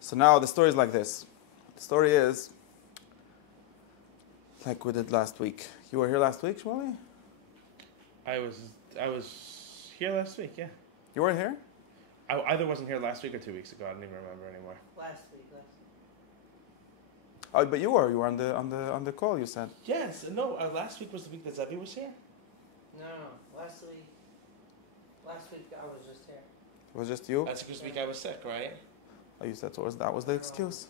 So now the story is like this. The story is like we did last week. You were here last week, Shmuley? I was here last week, yeah. You weren't here? I either wasn't here last week or 2 weeks ago. I don't even remember anymore. Last week. Oh, but you were on the call. You said. Yes, no. Last week was the week that Zevi was here. No. Last week I was just here. It was just you? That's because week I was sick, right? Oh, you said so. That was the excuse.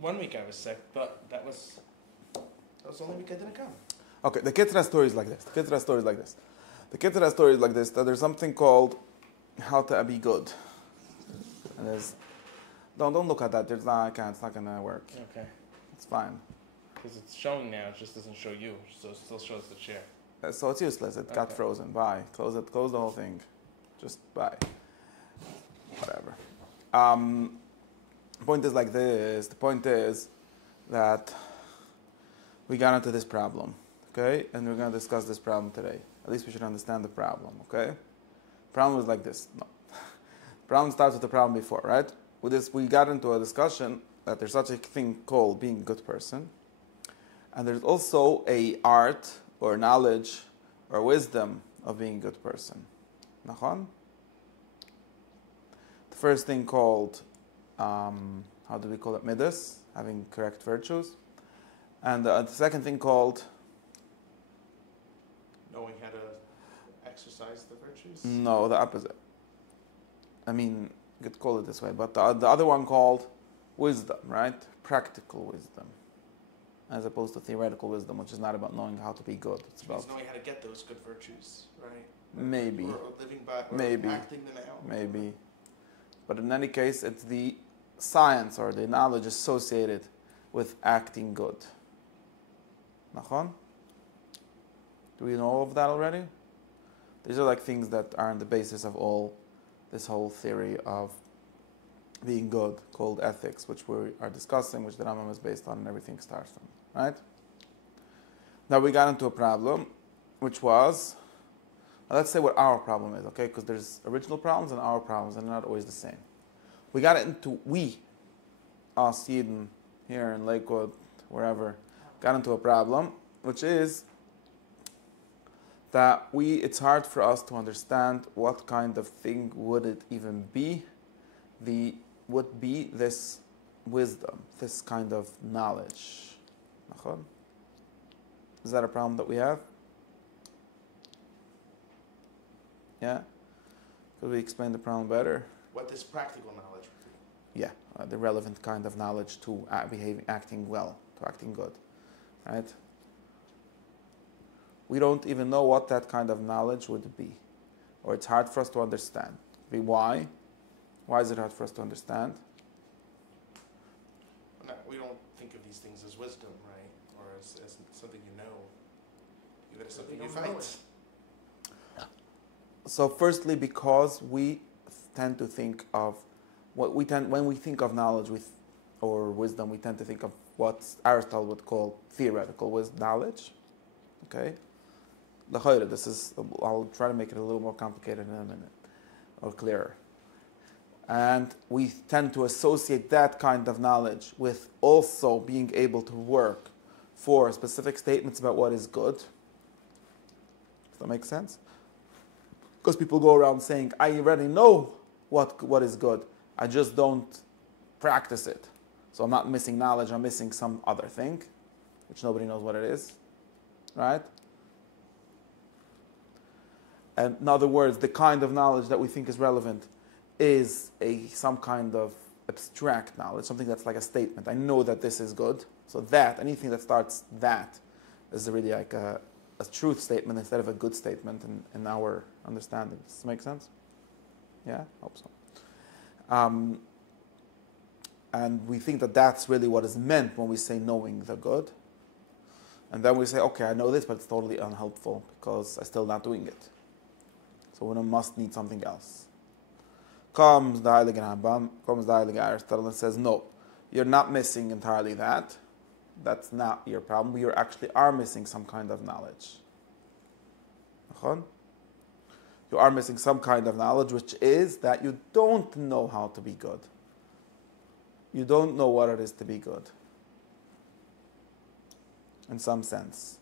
1 week I was sick, but that was the only week I didn't come. Okay, the Ketra story is like this. The Ketra story is like this, that there's something called how to be good. And there's, don't look at that. It's not going to work. Okay. It's fine. Because it's showing now, it just doesn't show you, so it still shows the chair. So it's useless. It got frozen. Bye. Close it. Close the whole thing. Just bye. Whatever. The point is like this. The point is that we got into this problem, okay? And we're going to discuss this problem today. At least we should understand the problem, okay? The problem is like this. No. The problem starts with the problem before, right? With this, we got into a discussion that there's such a thing called being a good person. And there's also a art or knowledge or wisdom of being a good person. Nachon? The first thing called, how do we call it? Midas, having correct virtues. And the second thing called? Knowing how to exercise the virtues? No, the opposite. I mean, you could call it this way. But the other one called wisdom, right? Practical wisdom. As opposed to theoretical wisdom, which is not about knowing how to be good. It's about knowing how to get those good virtues, right? Maybe. Or living by, or maybe. acting them out. Maybe. But in any case, it's the science or the knowledge associated with acting good. Nachon? Do we know all of that already? These are like things that are on the basis of all this whole theory of being good, called ethics, which we are discussing, which the Rambam is based on, and everything starts from. Right? Now we got into a problem, which was, let's say what our problem is, okay? Because there's original problems and our problems, and they're not always the same. We got into, us Yidden, here in Lakewood, wherever, got into a problem, which is that it's hard for us to understand what kind of thing would it even be, would be this wisdom, this kind of knowledge. Is that a problem that we have? Yeah? Could we explain the problem better? What this practical knowledge would be? Yeah, the relevant kind of knowledge to acting well, to acting good, right? We don't even know what that kind of knowledge would be, or it's hard for us to understand. Why? Why is it hard for us to understand? No, we don't think of these things as wisdom, right? Or as something you know. Even as something you fight. So firstly, because we tend to think of when we think of knowledge or wisdom, we tend to think of what Aristotle would call theoretical knowledge. Okay? I'll try to make it a little more complicated in a minute, or clearer. And we tend to associate that kind of knowledge with also being able to work for specific statements about what is good. Does that make sense? Because people go around saying, I already know what is good, I just don't practice it. So I'm not missing knowledge, I'm missing some other thing, which nobody knows what it is. Right? And in other words, the kind of knowledge that we think is relevant is some kind of abstract knowledge, something that's like a statement. I know that this is good. So anything that starts that is really like a truth statement instead of a good statement in our understanding. Does this make sense? Yeah? Hope so. And we think that that's really what is meant when we say knowing the good. And then we say, okay, I know this, but it's totally unhelpful because I'm still not doing it. So we must need something else. Comes the Heilige Rambam, comes the Heilige Aristotle and says, no, you're not missing entirely that. That's not your problem. You actually are missing some kind of knowledge. You are missing some kind of knowledge, which is that you don't know how to be good. You don't know what it is to be good. In some sense.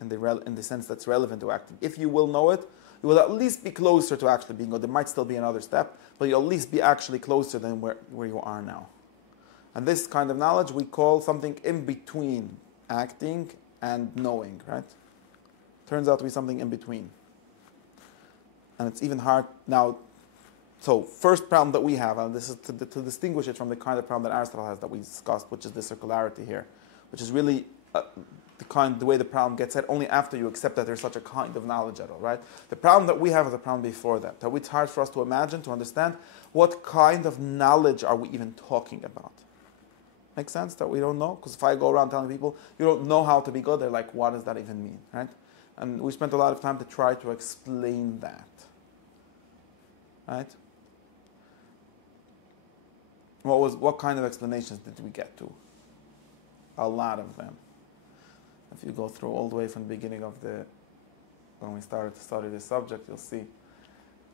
In the sense that's relevant to acting. If you will know it, you will at least be closer to actually being good. There might still be another step, but you'll at least be actually closer than where you are now. And this kind of knowledge we call something in between acting and knowing, right? Turns out to be something in between. And it's even hard now. So first problem that we have, and this is to distinguish it from the kind of problem that Aristotle has that we discussed, which is the circularity here, which is really the way the problem gets at only after you accept that there's such a kind of knowledge at all, right? The problem that we have is a problem before that it's hard for us to imagine, to understand what kind of knowledge are we even talking about. Make sense that we don't know? Because if I go around telling people, you don't know how to be good, they're like, what does that even mean, right? And we spent a lot of time to try to explain that, right? What kind of explanations did we get to? A lot of them. If you go through all the way from the beginning of when we started to study this subject, you'll see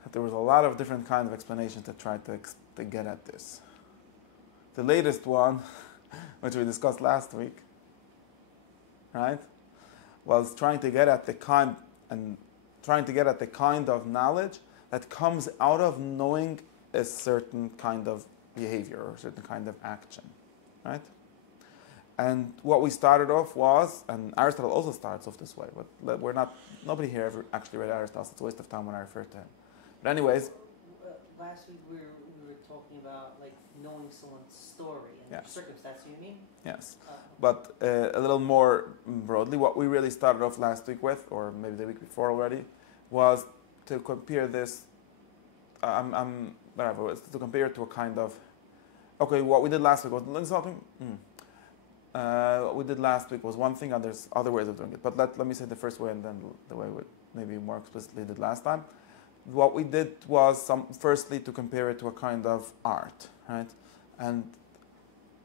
that there was a lot of different kinds of explanations that tried to get at this. The latest one, which we discussed last week, right, was trying to get at the kind of knowledge that comes out of knowing a certain kind of behavior or a certain kind of action, right? And what we started off was, and Aristotle also starts off this way, but nobody here ever actually read Aristotle, so it's a waste of time when I refer to him. But anyways. Last week we were talking about like knowing someone's story and Yes. circumstance, you mean? Yes. But a little more broadly, what we really started off last week with, or maybe the week before already, was to compare this, to compare it to a kind of, okay, what we did last week was something. What we did last week was one thing, and there's other ways of doing it. But let me say the first way, and then the way we maybe more explicitly did last time. What we did was firstly to compare it to a kind of art, right? And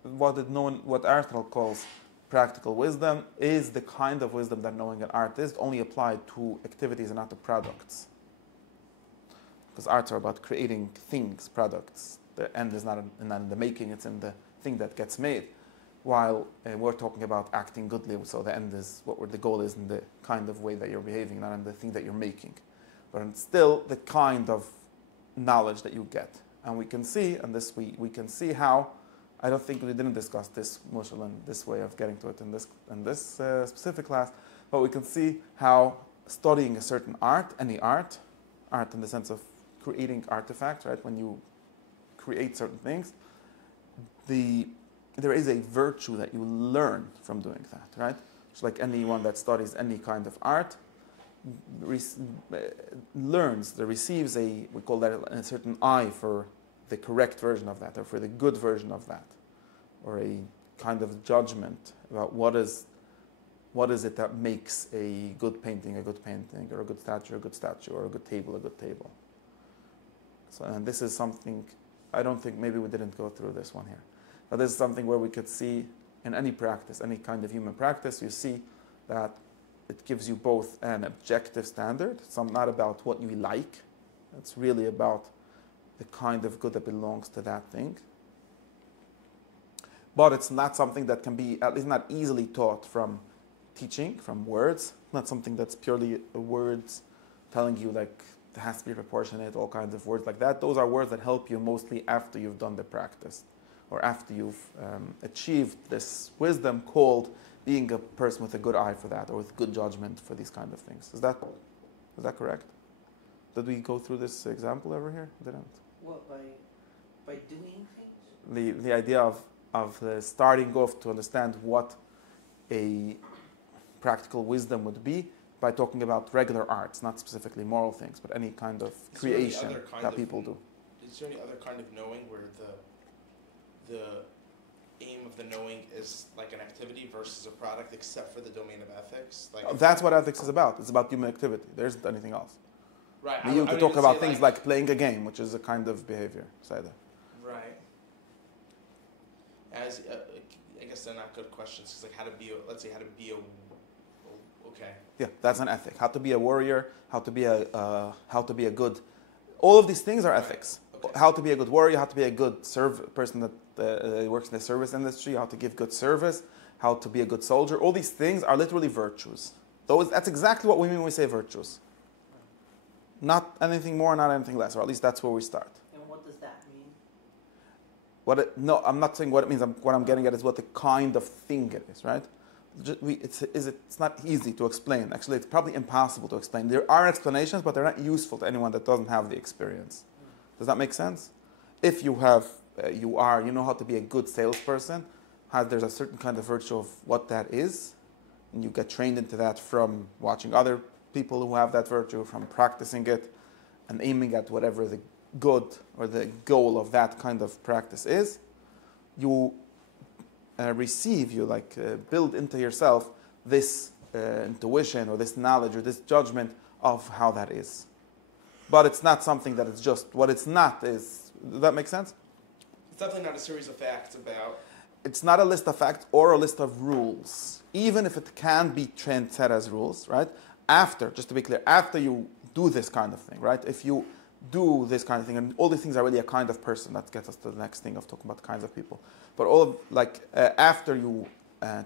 what Aristotle calls practical wisdom is the kind of wisdom that knowing an art is, only applied to activities and not to products. Because arts are about creating things, products. The end is not in the making; it's in the thing that gets made. While we're talking about acting goodly, so the end is the goal is in the kind of way that you're behaving, not in the thing that you're making. But it's still the kind of knowledge that you get. And we can see, and this we can see how, I don't think we didn't discuss this mushal and this way of getting to it in this specific class, but we can see how studying a certain art, any art in the sense of creating artifacts, right? When you create certain things, there is a virtue that you learn from doing that, right? It's like anyone that studies any kind of art receives we call that a certain eye for the correct version of that, or for the good version of that, or a kind of judgment about what is it that makes a good painting, or a good statue, or a good table, So, and this is something, I don't think, maybe we didn't go through this one here. But this is something where we could see in any practice, any kind of human practice, you see that it gives you both an objective standard. It's not about what you like. It's really about the kind of good that belongs to that thing. But it's not something that can be, at least not easily taught from teaching, from words. Not something that's purely words telling you like it has to be proportionate, all kinds of words like that. Those are words that help you mostly after you've done the practice, or after you've achieved this wisdom called being a person with a good eye for that, or with good judgment for these kind of things. Is that correct? Did we go through this example over here? Didn't? What, by doing things? The idea of starting off to understand what a practical wisdom would be by talking about regular arts, not specifically moral things, but any kind of creation that people do. Is there any other kind of knowing where the aim of the knowing is like an activity versus a product, except for the domain of ethics? Like that's what ethics is about. It's about human activity. There isn't anything else. Right. You could talk about things like playing a game, which is a kind of behavior. Right. I guess they're not good questions. Because like how to be a Okay. Yeah, that's an ethic. How to be a warrior, how to be a good. All of these things are ethics. Okay. How to be a good warrior, how to be a good person that works in the service industry, how to give good service, how to be a good soldier. All these things are literally virtues. That's exactly what we mean when we say virtues. Not anything more, not anything less, or at least that's where we start. And what does that mean? No, I'm not saying what it means. What I'm getting at is what the kind of thing it is, right? It's not easy to explain. Actually, it's probably impossible to explain. There are explanations, but they're not useful to anyone that doesn't have the experience. Does that make sense? If you have, you know how to be a good salesperson, there's a certain kind of virtue of what that is, and you get trained into that from watching other people who have that virtue, from practicing it, and aiming at whatever the good or the goal of that kind of practice is. You build into yourself this intuition or this knowledge or this judgment of how that is. But it's not something that it's just what it's not is. Does that make sense? It's definitely not a series of facts about. It's not a list of facts or a list of rules, even if it can be set as rules, right? Just to be clear, after you do this kind of thing, right? If you do this kind of thing, and all these things are really a kind of person, that gets us to the next thing of talking about kinds of people. But after you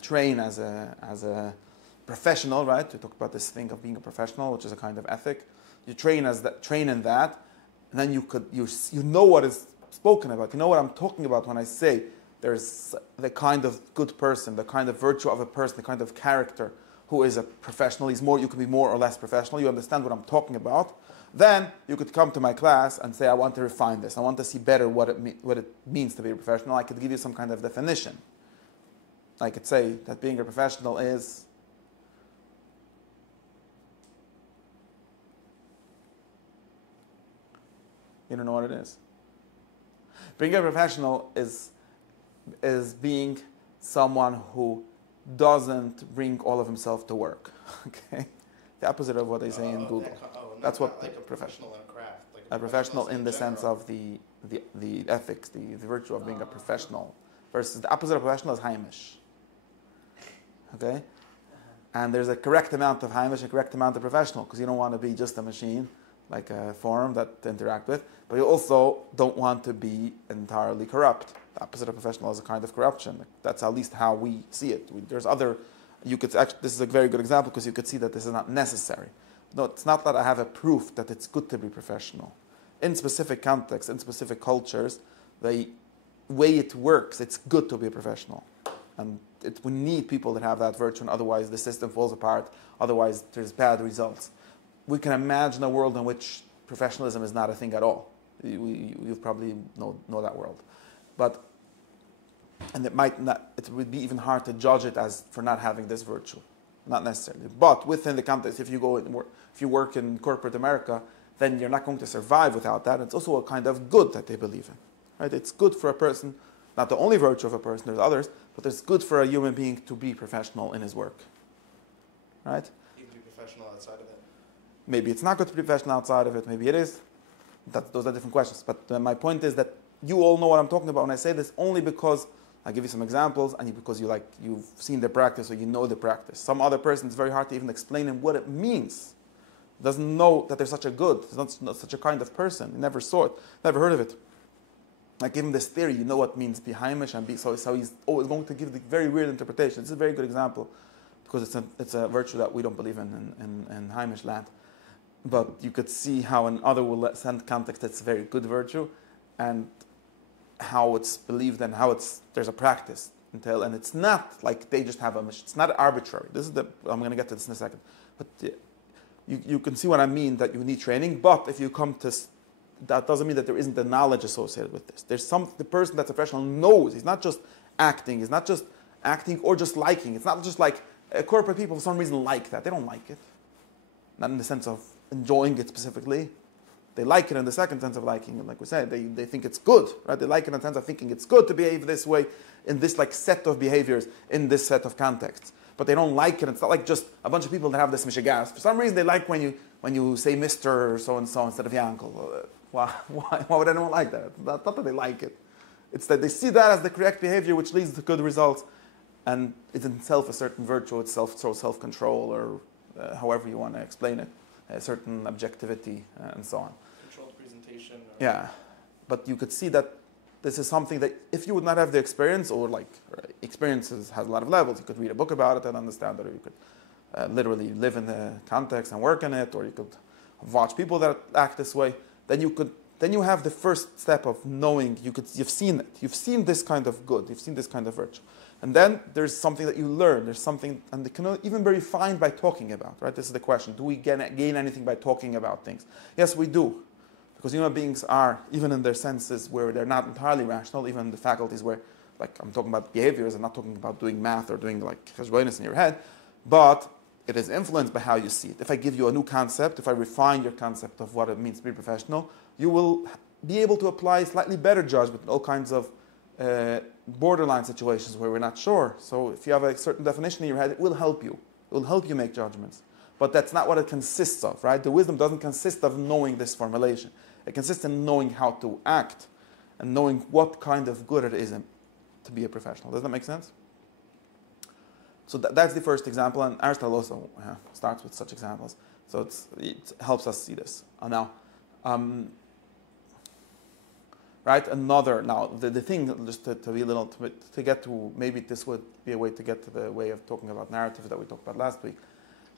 train as a professional, right? We talk about this thing of being a professional, which is a kind of ethic. You train in that, and then you know what is spoken about. You know what I'm talking about when I say there's the kind of good person, the kind of virtue of a person, the kind of character who is a professional. You can be more or less professional. You understand what I'm talking about. Then you could come to my class and say, I want to refine this. I want to see better what it means to be a professional. I could give you some kind of definition. I could say that being a professional is you don't know what it is. Being a professional is being someone who doesn't bring all of himself to work. Okay, the opposite of what they say in Google. That's what like a professional in a craft. Like a professional in the sense of the ethics, the virtue of being a professional, versus the opposite of professional is Heimish. Okay, and there's a correct amount of Heimish, a correct amount of professional, because you don't want to be just a machine, like a form that to interact with, but you also don't want to be entirely corrupt. The opposite of professional is a kind of corruption. That's at least how we see it. There's other, this is a very good example because you could see that this is not necessary. No, it's not that I have a proof that it's good to be professional. In specific contexts, in specific cultures, the way it works, it's good to be a professional. And we need people that have that virtue, and otherwise the system falls apart, otherwise there's bad results. We can imagine a world in which professionalism is not a thing at all. You probably know that world. And it would be even hard to judge it as for not having this virtue. Not necessarily. But within the context, if you work in corporate America, then you're not going to survive without that. It's also a kind of good that they believe in. Right? It's good for a person, not the only virtue of a person, there's others, but it's good for a human being to be professional in his work. Right? Even be professional outside of it. Maybe it's not good to be professional outside of it, maybe it is. Those are different questions. But my point is that you all know what I'm talking about when I say this, only because I give you some examples and because you've seen the practice or you know the practice. Some other person, it's very hard to even explain him what it means. Doesn't know that there's such a good, there's not such a kind of person. He never saw it, never heard of it. I give him this theory, you know what means be Heimish and be, so he's always going to give the very weird interpretation. It's a very good example because it's a virtue that we don't believe in Heimish land. But you could see how in other context it's a very good virtue, and how it's believed and how there's a practice until, and it's not like they just have a mission. It's not arbitrary. I'm going to get to this in a second. But you can see what I mean, that you need training. But if you come to, that doesn't mean that there isn't the knowledge associated with this. The person that's a professional knows. He's not just acting. He's not just acting or just liking. It's not just like corporate people for some reason like that. They don't like it. Not in the sense of enjoying it specifically. They like it in the second sense of liking it, like we said. They think it's good, right? They like it in the sense of thinking it's good to behave this way in this set of behaviors, in this set of contexts. But they don't like it. It's not like just a bunch of people that have this mishigas. For some reason, they like when you say Mr. so-and-so instead of Yankel. Why would anyone like that? Not that they like it. It's that they see that as the correct behavior, which leads to good results. And it's in itself a certain virtue. It's self-control or however you want to explain it, a certain objectivity and so on. Controlled presentation. Yeah, but you could see that this is something that if you would not have the experience, or like experiences has a lot of levels, you could read a book about it and understand it, or you could literally live in the context and work in it, or you could watch people that act this way. Then you have the first step of knowing. You've seen it. You've seen this kind of good. You've seen this kind of virtue. And then there's something that you learn. There's something, and it can even be refined by talking about, right? This is the question. Do we gain anything by talking about things? Yes, we do. Because human beings are, even in their senses where they're not entirely rational, even in the faculties where, like I'm talking about behaviors, I'm not talking about doing math or doing like cheshbonos in your head, but it is influenced by how you see it. If I give you a new concept, if I refine your concept of what it means to be professional, you will be able to apply slightly better judgment in all kinds of borderline situations where we're not sure. So if you have a certain definition in your head, it will help you. It will help you make judgments. But that's not what it consists of, right? The wisdom doesn't consist of knowing this formulation. It consists in knowing how to act and knowing what kind of good it is to be a professional. Does that make sense? So that's the first example, and Aristotle also starts with such examples. So it helps us see this. Now, right? Now the thing, just to be a little, to get to, maybe this would be a way to get to the way of talking about narrative that we talked about last week.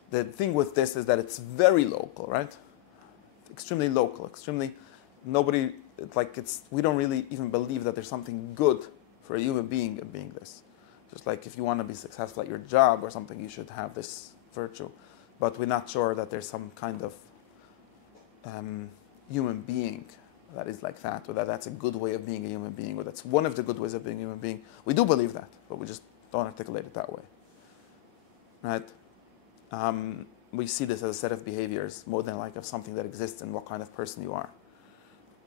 The thing with this is that it's very local, right? Extremely local, extremely, we don't really even believe that there's something good for a human being in being this. Just like if you want to be successful at your job or something, you should have this virtue. But we're not sure that there's some kind of human being that is like that, or that that's a good way of being a human being, or that's one of the good ways of being a human being. We do believe that, but we just don't articulate it that way. Right? We see this as a set of behaviors more than like of something that exists in what kind of person you are.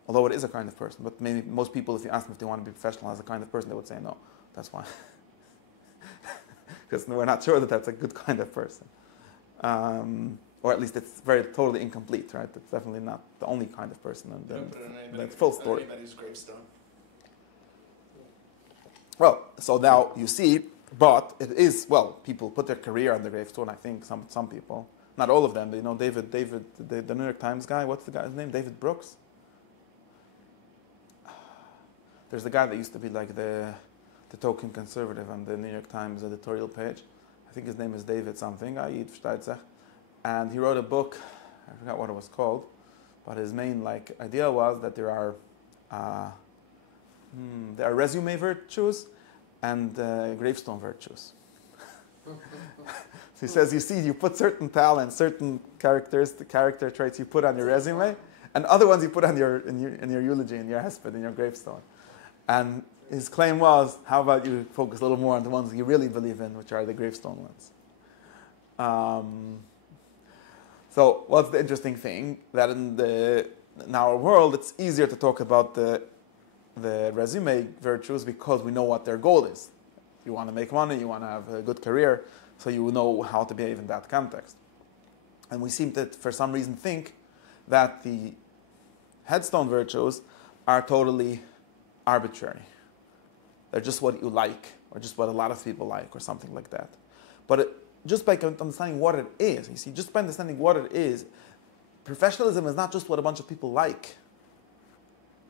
Although it is a kind of person, but maybe most people, if you ask them if they want to be professional as a kind of person, they would say no. That's why. Because we're not sure that that's a good kind of person. Or at least it's totally incomplete, right? It's definitely not the only kind of person. And then it's full story. Anybody's gravestone. Well, so now you see, but it is, well, people put their career on the gravestone, I think, some people. Not all of them. You know, David, the New York Times guy, what's the guy's name? David Brooks? There's the guy that used to be like the token conservative on the New York Times editorial page. I think his name is David something, and he wrote a book, I forgot what it was called, but his main idea was that there are resume virtues and gravestone virtues. So he says, you see, you put certain talents, certain character traits you put on your resume, and other ones you put on in your eulogy, in your hesped, in your gravestone. And his claim was, how about you focus a little more on the ones you really believe in, which are the gravestone ones. So what's the interesting thing? That in our world, it's easier to talk about the resume virtues because we know what their goal is. You want to make money, you want to have a good career, so you know how to behave in that context. And we seem to, for some reason, think that the headstone virtues are totally arbitrary. They're just what you like, or just what a lot of people like, or something like that. But just by understanding what it is, you see, just by understanding what it is, professionalism is not just what a bunch of people like.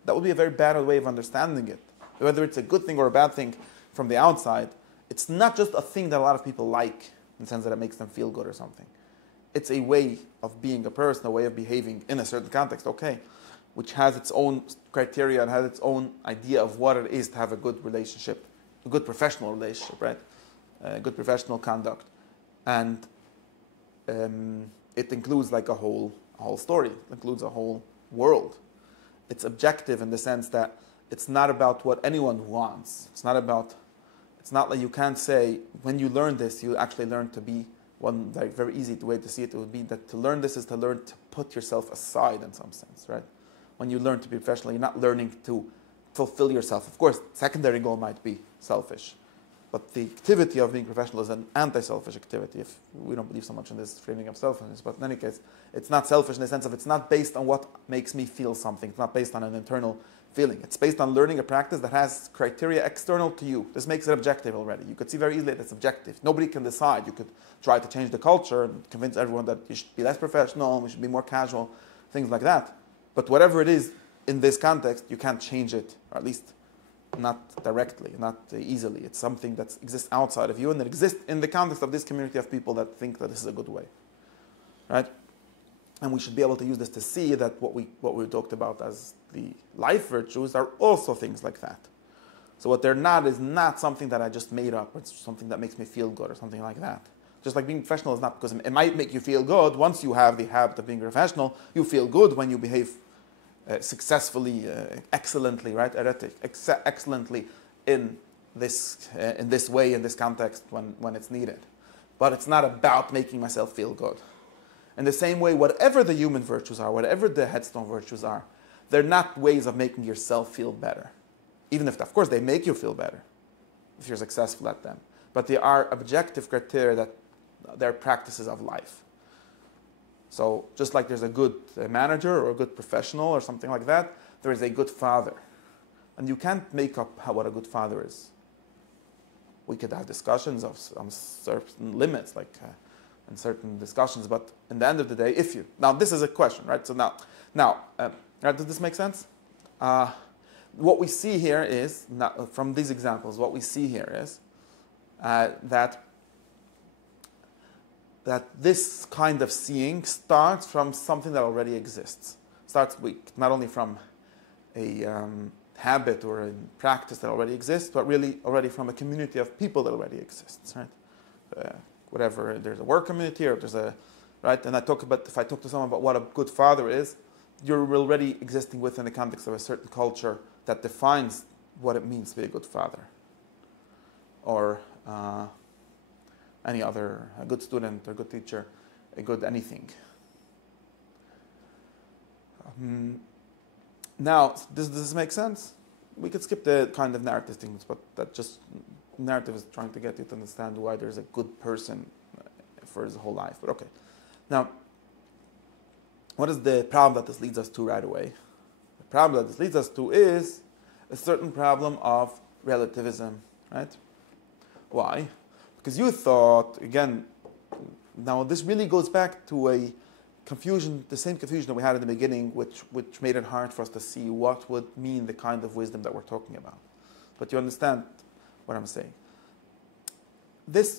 That would be a very bad way of understanding it. Whether it's a good thing or a bad thing from the outside, it's not just a thing that a lot of people like, in the sense that it makes them feel good or something. It's a way of being a person, a way of behaving in a certain context, okay, which has its own criteria and has its own idea of what it is to have a good relationship, a good professional relationship, right? A good professional conduct. And it includes like a whole story. It includes a whole world. It's objective in the sense that it's not about what anyone wants. It's not like you can't say, when you learn this, you actually learn to be one very easy way to see it would be that to learn this is to learn to put yourself aside in some sense, right? When you learn to be professional, you're not learning to fulfill yourself. Of course, secondary goal might be selfish. But the activity of being professional is an anti-selfish activity, if we don't believe so much in this framing of selfishness. But in any case, it's not selfish in the sense of it's not based on what makes me feel something. It's not based on an internal feeling. It's based on learning a practice that has criteria external to you. This makes it objective already. You could see very easily that it's objective. Nobody can decide. You could try to change the culture and convince everyone that you should be less professional, we should be more casual, things like that. But whatever it is in this context, you can't change it, or at least not directly, not easily. It's something that exists outside of you and that exists in the context of this community of people that think that this is a good way, right? And we should be able to use this to see that what we talked about as the life virtues are also things like that. So what they're not is not something that I just made up. It's something that makes me feel good or something like that. Just like being professional is not because it might make you feel good. Once you have the habit of being a professional, you feel good when you behave successfully, excellently, right? Excellently in this way, in this context when it's needed. But it's not about making myself feel good. In the same way, whatever the human virtues are, whatever the headstone virtues are, they're not ways of making yourself feel better. Even if, of course, they make you feel better if you're successful at them. But they are objective criteria that they're practices of life. So just like there's a good manager or a good professional or something like that, there is a good father. And you can't make up what a good father is. We could have discussions of certain limits, like in certain discussions, but in the end of the day, now this is a question, right? So now, does this make sense? What we see here is, from these examples, what we see here is that this kind of seeing starts from something that already exists. Starts not only from a habit or a practice that already exists, but really already from a community of people that already exists, right? Whatever, there's a work community or there's right? And if I talk to someone about what a good father is, you're already existing within the context of a certain culture that defines what it means to be a good father. Or any other, a good student, a good teacher, a good anything. Now, does this make sense? We could skip the kind of narrative things, but that just narrative is trying to get you to understand why there's a good person for his whole life. But okay. Now, what is the problem that this leads us to right away? The problem that this leads us to is a certain problem of relativism, right? Why? Because you thought, again, now this really goes back to a confusion, the same confusion that we had in the beginning, which made it hard for us to see what would mean the kind of wisdom that we're talking about. But you understand what I'm saying.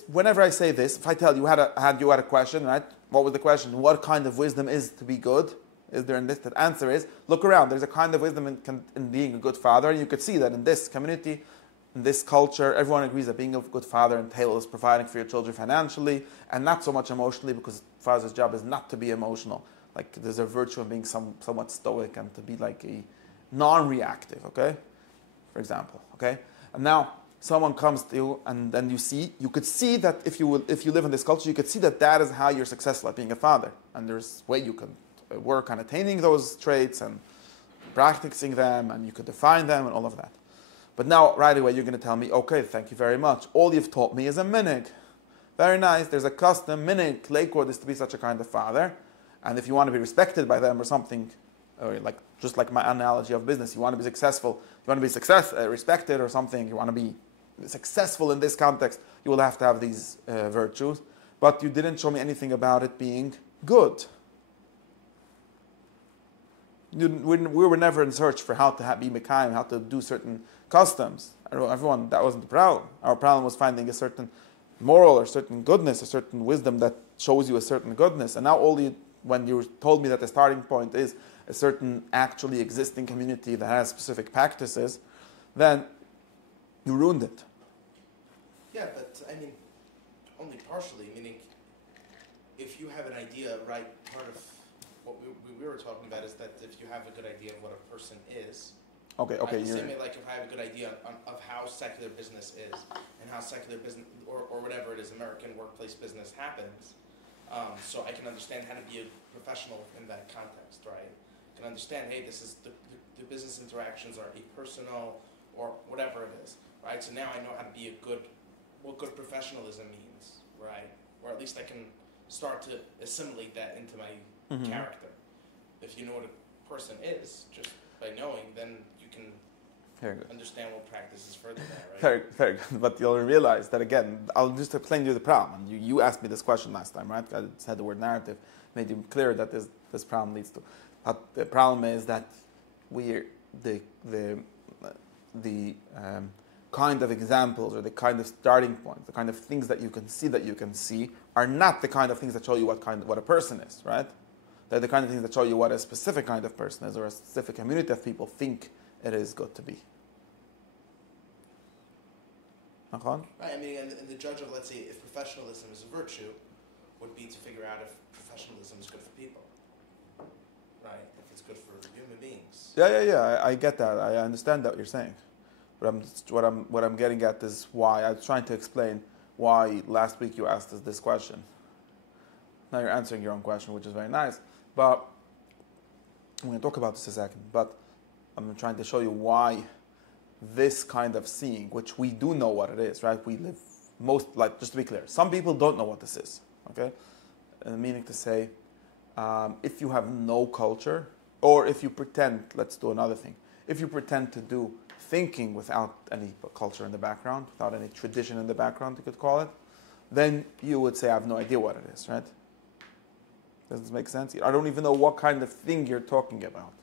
Whenever I say this, if I tell you you had a question, right? What was the question? What kind of wisdom is to be good? Is there in this? The answer is, look around. There's a kind of wisdom in being a good father, and you could see that in this community, in this culture, everyone agrees that being a good father entails providing for your children financially and not so much emotionally, because father's job is not to be emotional. Like there's a virtue in being somewhat stoic and to be like a non-reactive, okay? For example, okay? And now someone comes to you and then you could see that if you live in this culture, you could see that is how you're successful at being a father. And there's a way you can work on attaining those traits and practicing them, and you could define them and all of that. But now, right away, you're going to tell me, okay, thank you very much. All you've taught me is a minig. Very nice. There's a custom minig. Lakeward is to be such a kind of father. And if you want to be respected by them or something, or just like my analogy of business, you want to be successful, you want to be respected or something, you want to be successful in this context, you will have to have these virtues. But you didn't show me anything about it being good. We were never in search for how to be Mekayim, how to do certain customs. Everyone, that wasn't the problem. Our problem was finding a certain moral or certain goodness, a certain wisdom that shows you a certain goodness. And now when you told me that the starting point is a certain actually existing community that has specific practices, then you ruined it. Yeah, but I mean, only partially. Meaning, if you have an idea, right, part of what we were talking about is that if you have a good idea of what a person is, okay. The same way, like if I have a good idea of how secular business is and how secular business or whatever it is, American workplace business happens, so I can understand how to be a professional in that context, right? I can understand, hey, this is the business interactions are impersonal or whatever it is, right? So now I know how to be what good professionalism means, right? Or at least I can start to assimilate that into my character. If you know what a person is, just by knowing, then you can Very good. understand what practice is further there, right? Very, very good. But you'll realize that again, I'll just explain to you the problem. And you asked me this question last time, right? I said the word narrative, made you clear that this problem leads to. But the problem is that the kind of examples or the kind of starting points, the kind of things that you can see are not the kind of things that show you what a person is, right? They're the kind of things that show you what a specific kind of person is or a specific community of people think it is good to be. Right, I mean, and the judge of, let's say, if professionalism is a virtue, would be to figure out if professionalism is good for people. Right, if it's good for human beings. Yeah. I get that. I understand that what you're saying. But what I'm getting at is why I was trying to explain why last week you asked us this question. Now you're answering your own question, which is very nice. But I'm going to talk about this in a second. But I'm trying to show you why this kind of seeing, which we do know what it is, right? We live just to be clear, some people don't know what this is, okay? Meaning to say, if you have no culture, or if you pretend, let's do another thing, if you pretend to do thinking without any culture in the background, without any tradition in the background, you could call it, then you would say, I have no idea what it is, right? Does this make sense? I don't even know what kind of thing you're talking about,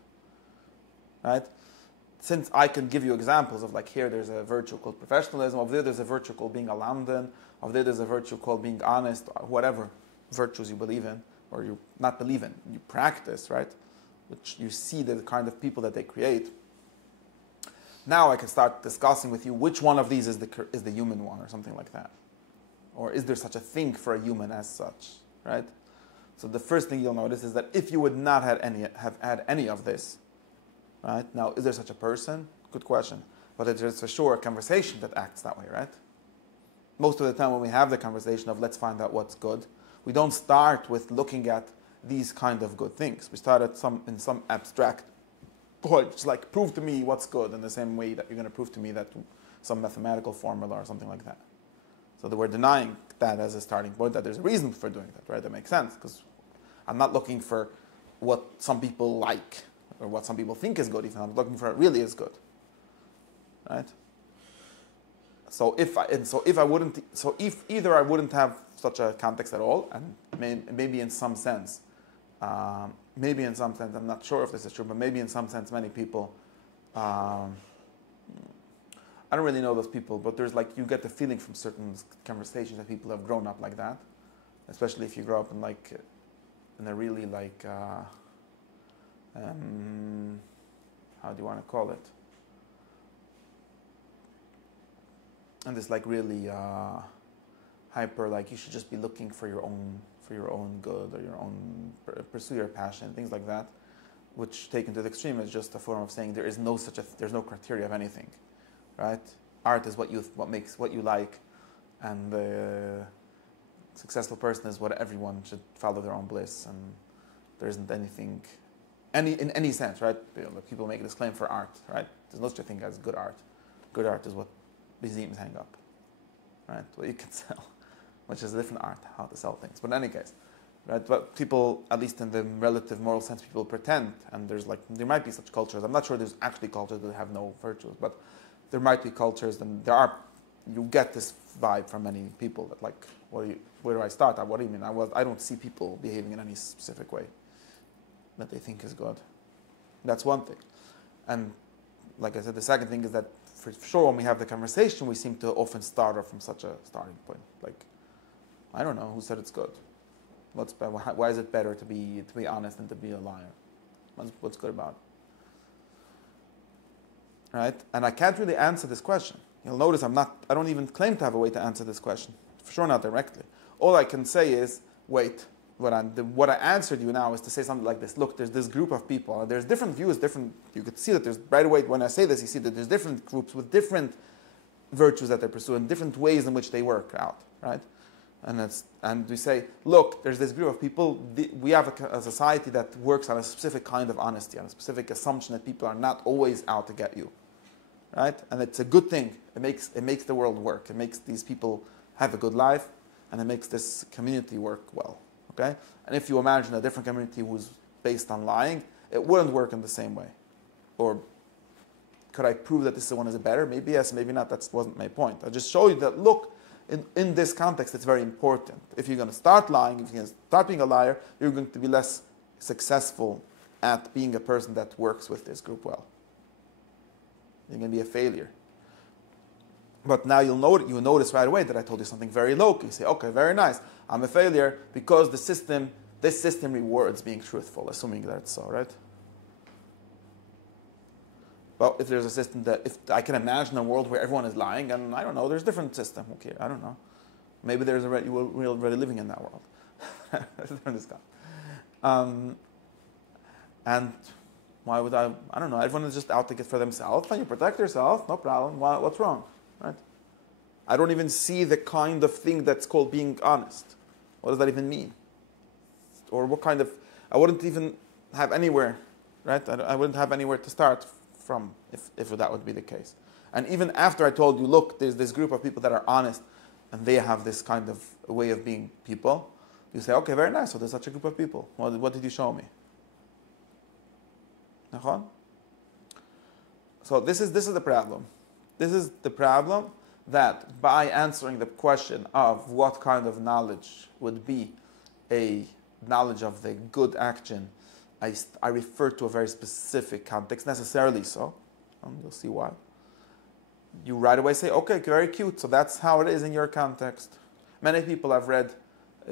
right? Since I can give you examples of, like, here there's a virtue called professionalism, over there's a virtue called being a lamdan, over there's a virtue called being honest, or whatever virtues you believe in, or you not believe in, you practice, right? Which you see the kind of people that they create. Now I can start discussing with you which one of these is the human one, or something like that. Or is there such a thing for a human as such, right? So the first thing you'll notice is that if you would not have had any of this, right? Now, is there such a person? Good question. But there's for sure a conversation that acts that way, right? Most of the time when we have the conversation of let's find out what's good, we don't start with looking at these kind of good things. We start in some abstract point, just like prove to me what's good in the same way that you're going to prove to me that some mathematical formula or something like that. So that we're denying that as a starting point, that there's a reason for doing that, right? That makes sense, because I'm not looking for what some people like or what some people think is good, even I'm looking for what really is good, right? So if either I wouldn't have such a context at all, and maybe in some sense, I'm not sure if this is true, but maybe in some sense, many people, I don't really know those people, but there's like, you get the feeling from certain conversations that people have grown up like that, especially if you grow up in a really how do you want to call it? And this like really hyper, like you should just be looking for your own good, or your own pursue your passion, things like that, which taken to the extreme is just a form of saying there's no criteria of anything, right? Art is what you like, and the successful person is what everyone should follow their own bliss, and there isn't anything in any sense, right? People make this claim for art, right? There's no such a thing as good art. Good art is what museums hang up, right? What you can sell, which is a different art, how to sell things. But in any case, right? But people, at least in the relative moral sense, people pretend, and there might be such cultures. I'm not sure there's actually cultures that have no virtues, but there might be cultures, and you get this vibe from many people that like, where do I start? What do you mean? I don't see people behaving in any specific way that they think is good. That's one thing. And like I said, the second thing is that for sure when we have the conversation, we seem to often start off from such a starting point. Like, I don't know, who said it's good? Why is it better to be honest than to be a liar? What's good about it? Right? And I can't really answer this question. You'll notice I don't even claim to have a way to answer this question. For sure not directly. All I can say is, wait, what I answered you now is to say something like this. Look, there's this group of people, and there's different views, you could see that there's, right away when I say this, you see that there's different groups with different virtues that they pursue and different ways in which they work out, right? And we say, look, there's this group of people, we have a society that works on a specific kind of honesty, on a specific assumption that people are not always out to get you, right? And it's a good thing. It makes the world work. It makes these people have a good life, and it makes this community work well. Okay? And if you imagine a different community who's based on lying, it wouldn't work in the same way. Or could I prove that this one is better? Maybe yes, maybe not. That wasn't my point. I just show you that, look, in this context, it's very important. If you're going to start lying, if you're going to start being a liar, you're going to be less successful at being a person that works with this group well. You're going to be a failure. But now you'll notice right away that I told you something very local. You say, okay, very nice. I'm a failure because this system rewards being truthful, assuming that it's so, right? Well, if there's a system if I can imagine a world where everyone is lying, and I don't know, there's a different system. Okay, I don't know. Maybe there's we're already living in that world. That's a different discussion. And why would I don't know, everyone is just out to get for themselves, and you protect yourself, no problem. What's wrong? Right? I don't even see the kind of thing that's called being honest. What does that even mean? Or what kind of, I wouldn't even have anywhere, right? I wouldn't have anywhere to start from if that would be the case. And even after I told you, look, there's this group of people that are honest and they have this kind of way of being people, you say, okay, very nice, so there's such a group of people. What did you show me? So this is the problem. This is the problem, that by answering the question of what kind of knowledge would be a knowledge of the good action, I refer to a very specific context, necessarily so, and you'll see why. You right away say, okay, very cute, so that's how it is in your context. Many people have read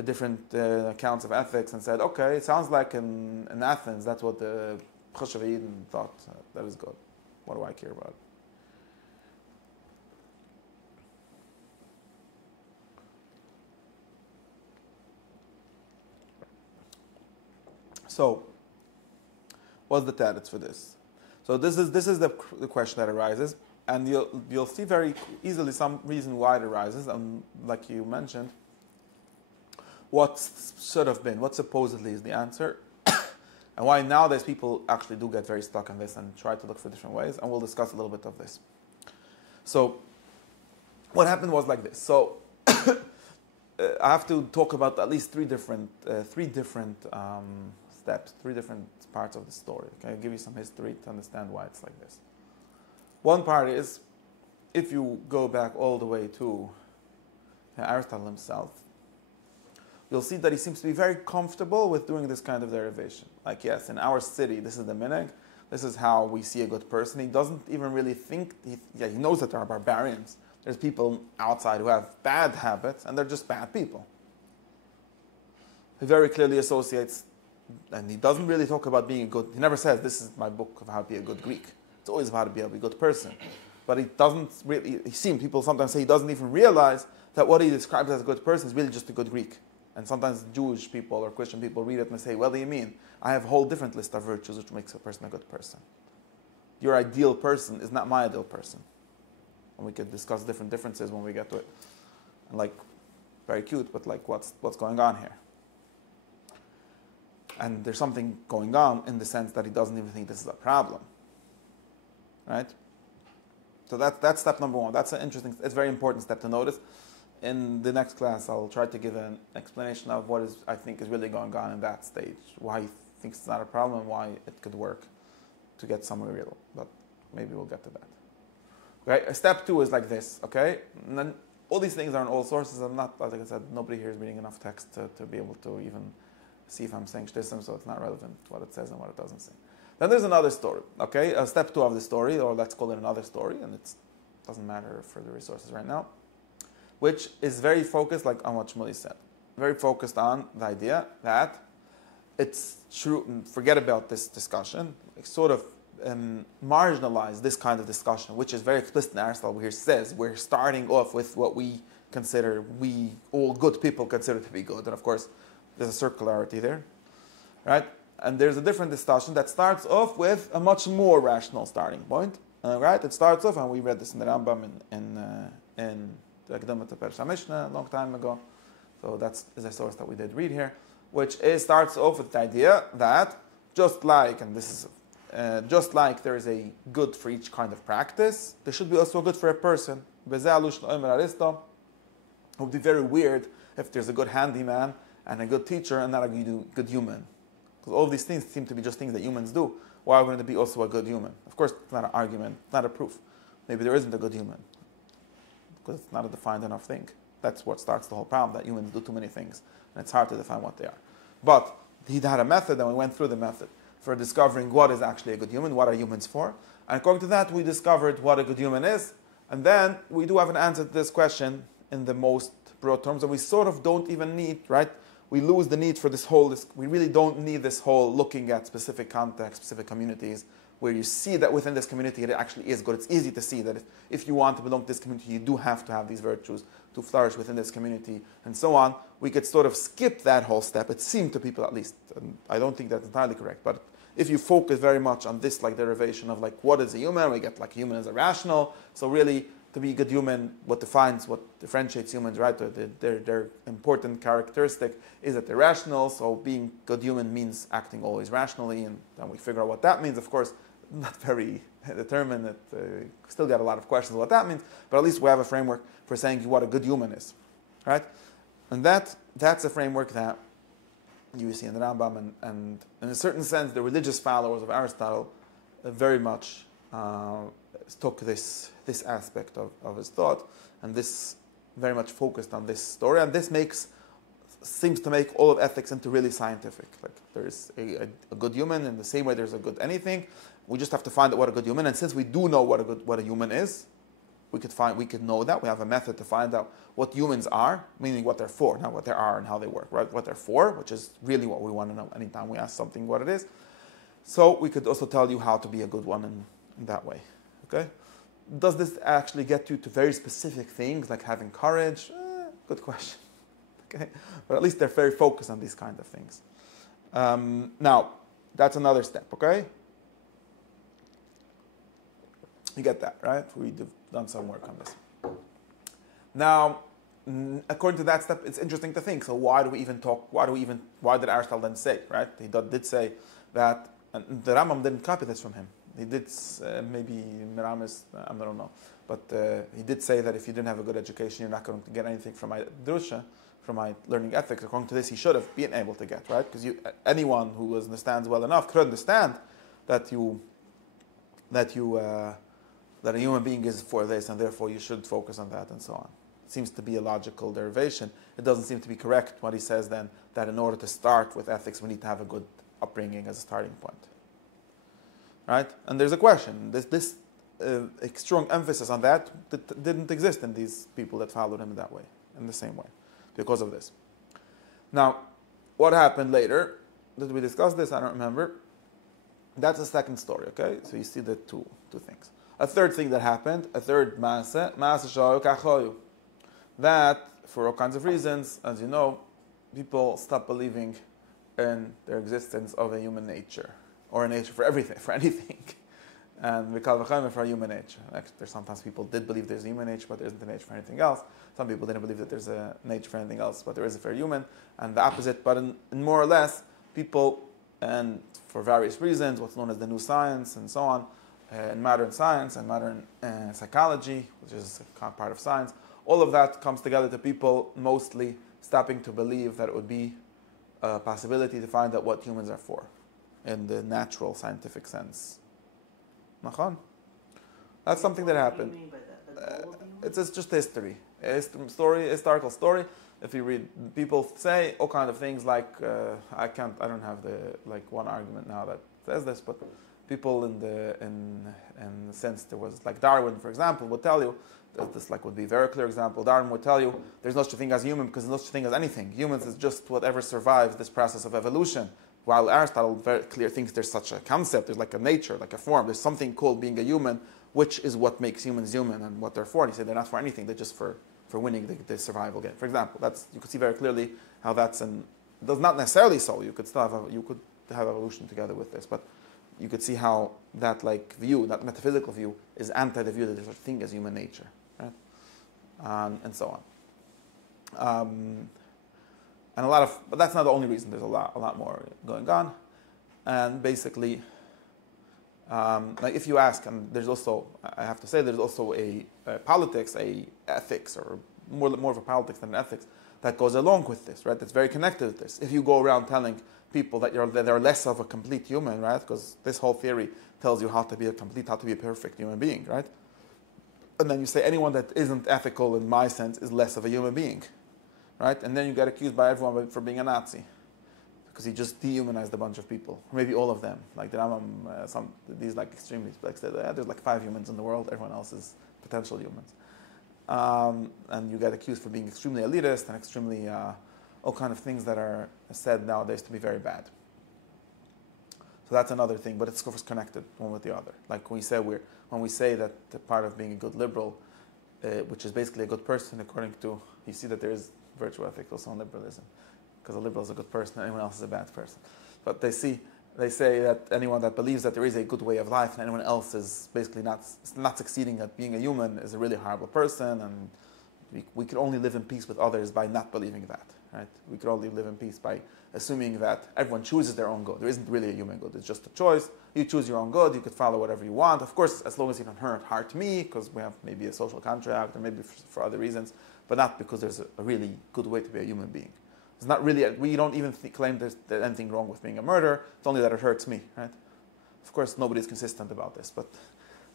different accounts of ethics and said, okay, it sounds like in Athens, that's what the Choshev Eden thought, that is good. What do I care about it? So, what's the teretz for this? So this is the question that arises, and you'll see very easily some reason why it arises, and like you mentioned, what supposedly is the answer, and why nowadays people actually do get very stuck on this and try to look for different ways, and we'll discuss a little bit of this. So, what happened was like this. So, I have to talk about at least three different steps, three different parts of the story. Okay, I'll give you some history to understand why it's like this. One part is, if you go back all the way to Aristotle himself, you'll see that he seems to be very comfortable with doing this kind of derivation. Like, yes, in our city, this is the minhag, this is how we see a good person. He doesn't even really think, he knows that there are barbarians. There's people outside who have bad habits, and they're just bad people. He very clearly associates, and he doesn't really talk about being a good, he never says, this is my book of how to be a good Greek. It's always about how to be a good person. But he doesn't really, people sometimes say he doesn't even realize that what he describes as a good person is really just a good Greek. And sometimes Jewish people or Christian people read it and say, what do you mean? I have a whole different list of virtues which makes a person a good person. Your ideal person is not my ideal person. And we could discuss different differences when we get to it. And like, very cute, but like, what's going on here? And there's something going on in the sense that he doesn't even think this is a problem. Right? So that's step number one. That's an interesting, it's a very important step to notice. In the next class, I'll try to give an explanation of what I think is really going on in that stage. Why he thinks it's not a problem and why it could work to get somewhere real. But maybe we'll get to that. Okay, step two is like this, okay? And then all these things are in all sources. I'm not, like I said, nobody here is reading enough text to be able to even see if I'm saying shtissim, so it's not relevant what it says and what it doesn't say. Then there's another story, okay? Step two of the story, or let's call it another story, and it doesn't matter for the resources right now, which is very focused, like on what Shmuley said, very focused on the idea that it's true, forget about this discussion, sort of marginalize this kind of discussion, which is very explicit in Aristotle, where he says we're starting off with what we all good people consider to be good, and of course there's a circularity there, right? And there's a different discussion that starts off with a much more rational starting point, right? It starts off, and we read this in the Rambam in the Akdama to Perusha Mishnah a long time ago, so that's a source that we did read here, which starts off with the idea that just like there is a good for each kind of practice, there should be also a good for a person. It would be very weird if there's a good handyman and a good teacher and not a good human. Because all of these things seem to be just things that humans do. why wouldn't it be also a good human? Of course, it's not an argument, not a proof. Maybe there isn't a good human because it's not a defined enough thing. That's what starts the whole problem, that humans do too many things, and it's hard to define what they are. But he had a method, and we went through the method for discovering what is actually a good human, what are humans for. And according to that, we discovered what a good human is. And then we do have an answer to this question in the most broad terms, and we sort of don't even need, right? We lose the need for we really don't need this whole looking at specific contexts, specific communities, where you see that within this community it actually is good. It's easy to see that if you want to belong to this community, you do have to have these virtues to flourish within this community, and so on. We could sort of skip that whole step. It seemed to people at least, and I don't think that's entirely correct, but if you focus very much on this like derivation of like what is a human, we get like human is irrational. So really, to be a good human, what differentiates humans, right? Their important characteristic is that they're rational. So being good human means acting always rationally, and then we figure out what that means. Of course, not very determined. We still get a lot of questions what that means, but at least we have a framework for saying what a good human is, right? And that's a framework that you see in the Rambam, and in a certain sense, the religious followers of Aristotle very much took this aspect of his thought, and this very much focused on this story, and this seems to make all of ethics into really scientific. Like there's a good human in the same way there's a good anything. We just have to find out what a good human, and since we do know what a human is, we could know that. We have a method to find out what humans are, meaning what they're for, not what they are and how they work, right? What they're for, which is really what we want to know anytime we ask something what it is. So we could also tell you how to be a good one in that way. Okay? Does this actually get you to very specific things like having courage? Good question. Okay? But at least they're very focused on these kind of things. Now, that's another step, okay? You get that, right? We've done some work on this. Now, according to that step, it's interesting to think. So why did Aristotle then say, right? He did say that, and the Rambam didn't copy this from him. He did, maybe Miramis, I don't know. But he did say that if you didn't have a good education, you're not going to get anything from my drusha, from my learning ethics. According to this, he should have been able to get, right? Because anyone who understands well enough could understand that a human being is for this, and therefore you should focus on that, and so on. It seems to be a logical derivation. It doesn't seem to be correct what he says then, that in order to start with ethics, we need to have a good upbringing as a starting point. Right? And there's a question. This strong emphasis on that didn't exist in these people that followed him that way, in the same way, because of this. Now, what happened later? Did we discuss this? I don't remember. That's the second story, okay? So you see the two things. A third thing that happened, a third maaseh shayu kachoyu. That, for all kinds of reasons, as you know, people stop believing in their existence of a human nature, or a nature for everything, for anything. And we call it for human nature. Actually, sometimes people did believe there's a human nature, but there isn't a nature for anything else. Some people didn't believe that there's a nature for anything else, but there is for human, and the opposite. But in more or less, people, and for various reasons, what's known as the new science and so on, in modern science and modern psychology, which is a part of science, all of that comes together to people mostly stopping to believe that it would be a possibility to find out what humans are for in the natural scientific sense. Nachon? That's something that happened. What do you mean by that? It's just history. Historical story. If you read, people say all kind of things like, I don't have one argument now that says this, but people in the sense there was like Darwin, for example, would tell you that this would be a very clear example. Darwin would tell you there's no such thing as human because there's no such thing as anything. Humans is just whatever survives this process of evolution. While Aristotle very clear thinks there's such a concept, there's like a nature, like a form. There's something called being a human, which is what makes humans human and what they're for. And he said they're not for anything. They're just for winning the survival game. For example, you could see very clearly how that's does not necessarily so. You could still have evolution together with this, but you could see how that view, that metaphysical view, is anti the view that there's such a thing as human nature, right? And so on. And but that's not the only reason. There's a lot more going on, and basically, if you ask, and there's also, I have to say, there's also a politics, a ethics, or more of a politics than an ethics, that goes along with this, right? That's very connected with this. If you go around telling people that they're less of a complete human, right? Because this whole theory tells you how to be a complete, how to be a perfect human being, right? And then you say anyone that isn't ethical in my sense is less of a human being, right? And then you get accused by everyone for being a Nazi because he just dehumanized a bunch of people, or maybe all of them. Like the Rambam, these like extremists, like said, there's like 5 humans in the world, everyone else is potential humans. And you get accused for being extremely elitist and extremely all kind of things that are said nowadays to be very bad. So that's another thing, but it's of course connected one with the other. Like when we say that the part of being a good liberal, which is basically a good person, according to, you see that there is virtue ethics also in liberalism, because a liberal is a good person, anyone else is a bad person. But they say that anyone that believes that there is a good way of life and anyone else is basically not succeeding at being a human is a really horrible person, and we can only live in peace with others by not believing that, right? We can only live in peace by assuming that everyone chooses their own good. There isn't really a human good, it's just a choice. You choose your own good, you could follow whatever you want. Of course, as long as you don't hurt me, because we have maybe a social contract or maybe for other reasons, but not because there's a really good way to be a human being. It's not really, we don't even claim there's anything wrong with being a murderer, it's only that it hurts me, right? Of course, nobody's consistent about this, but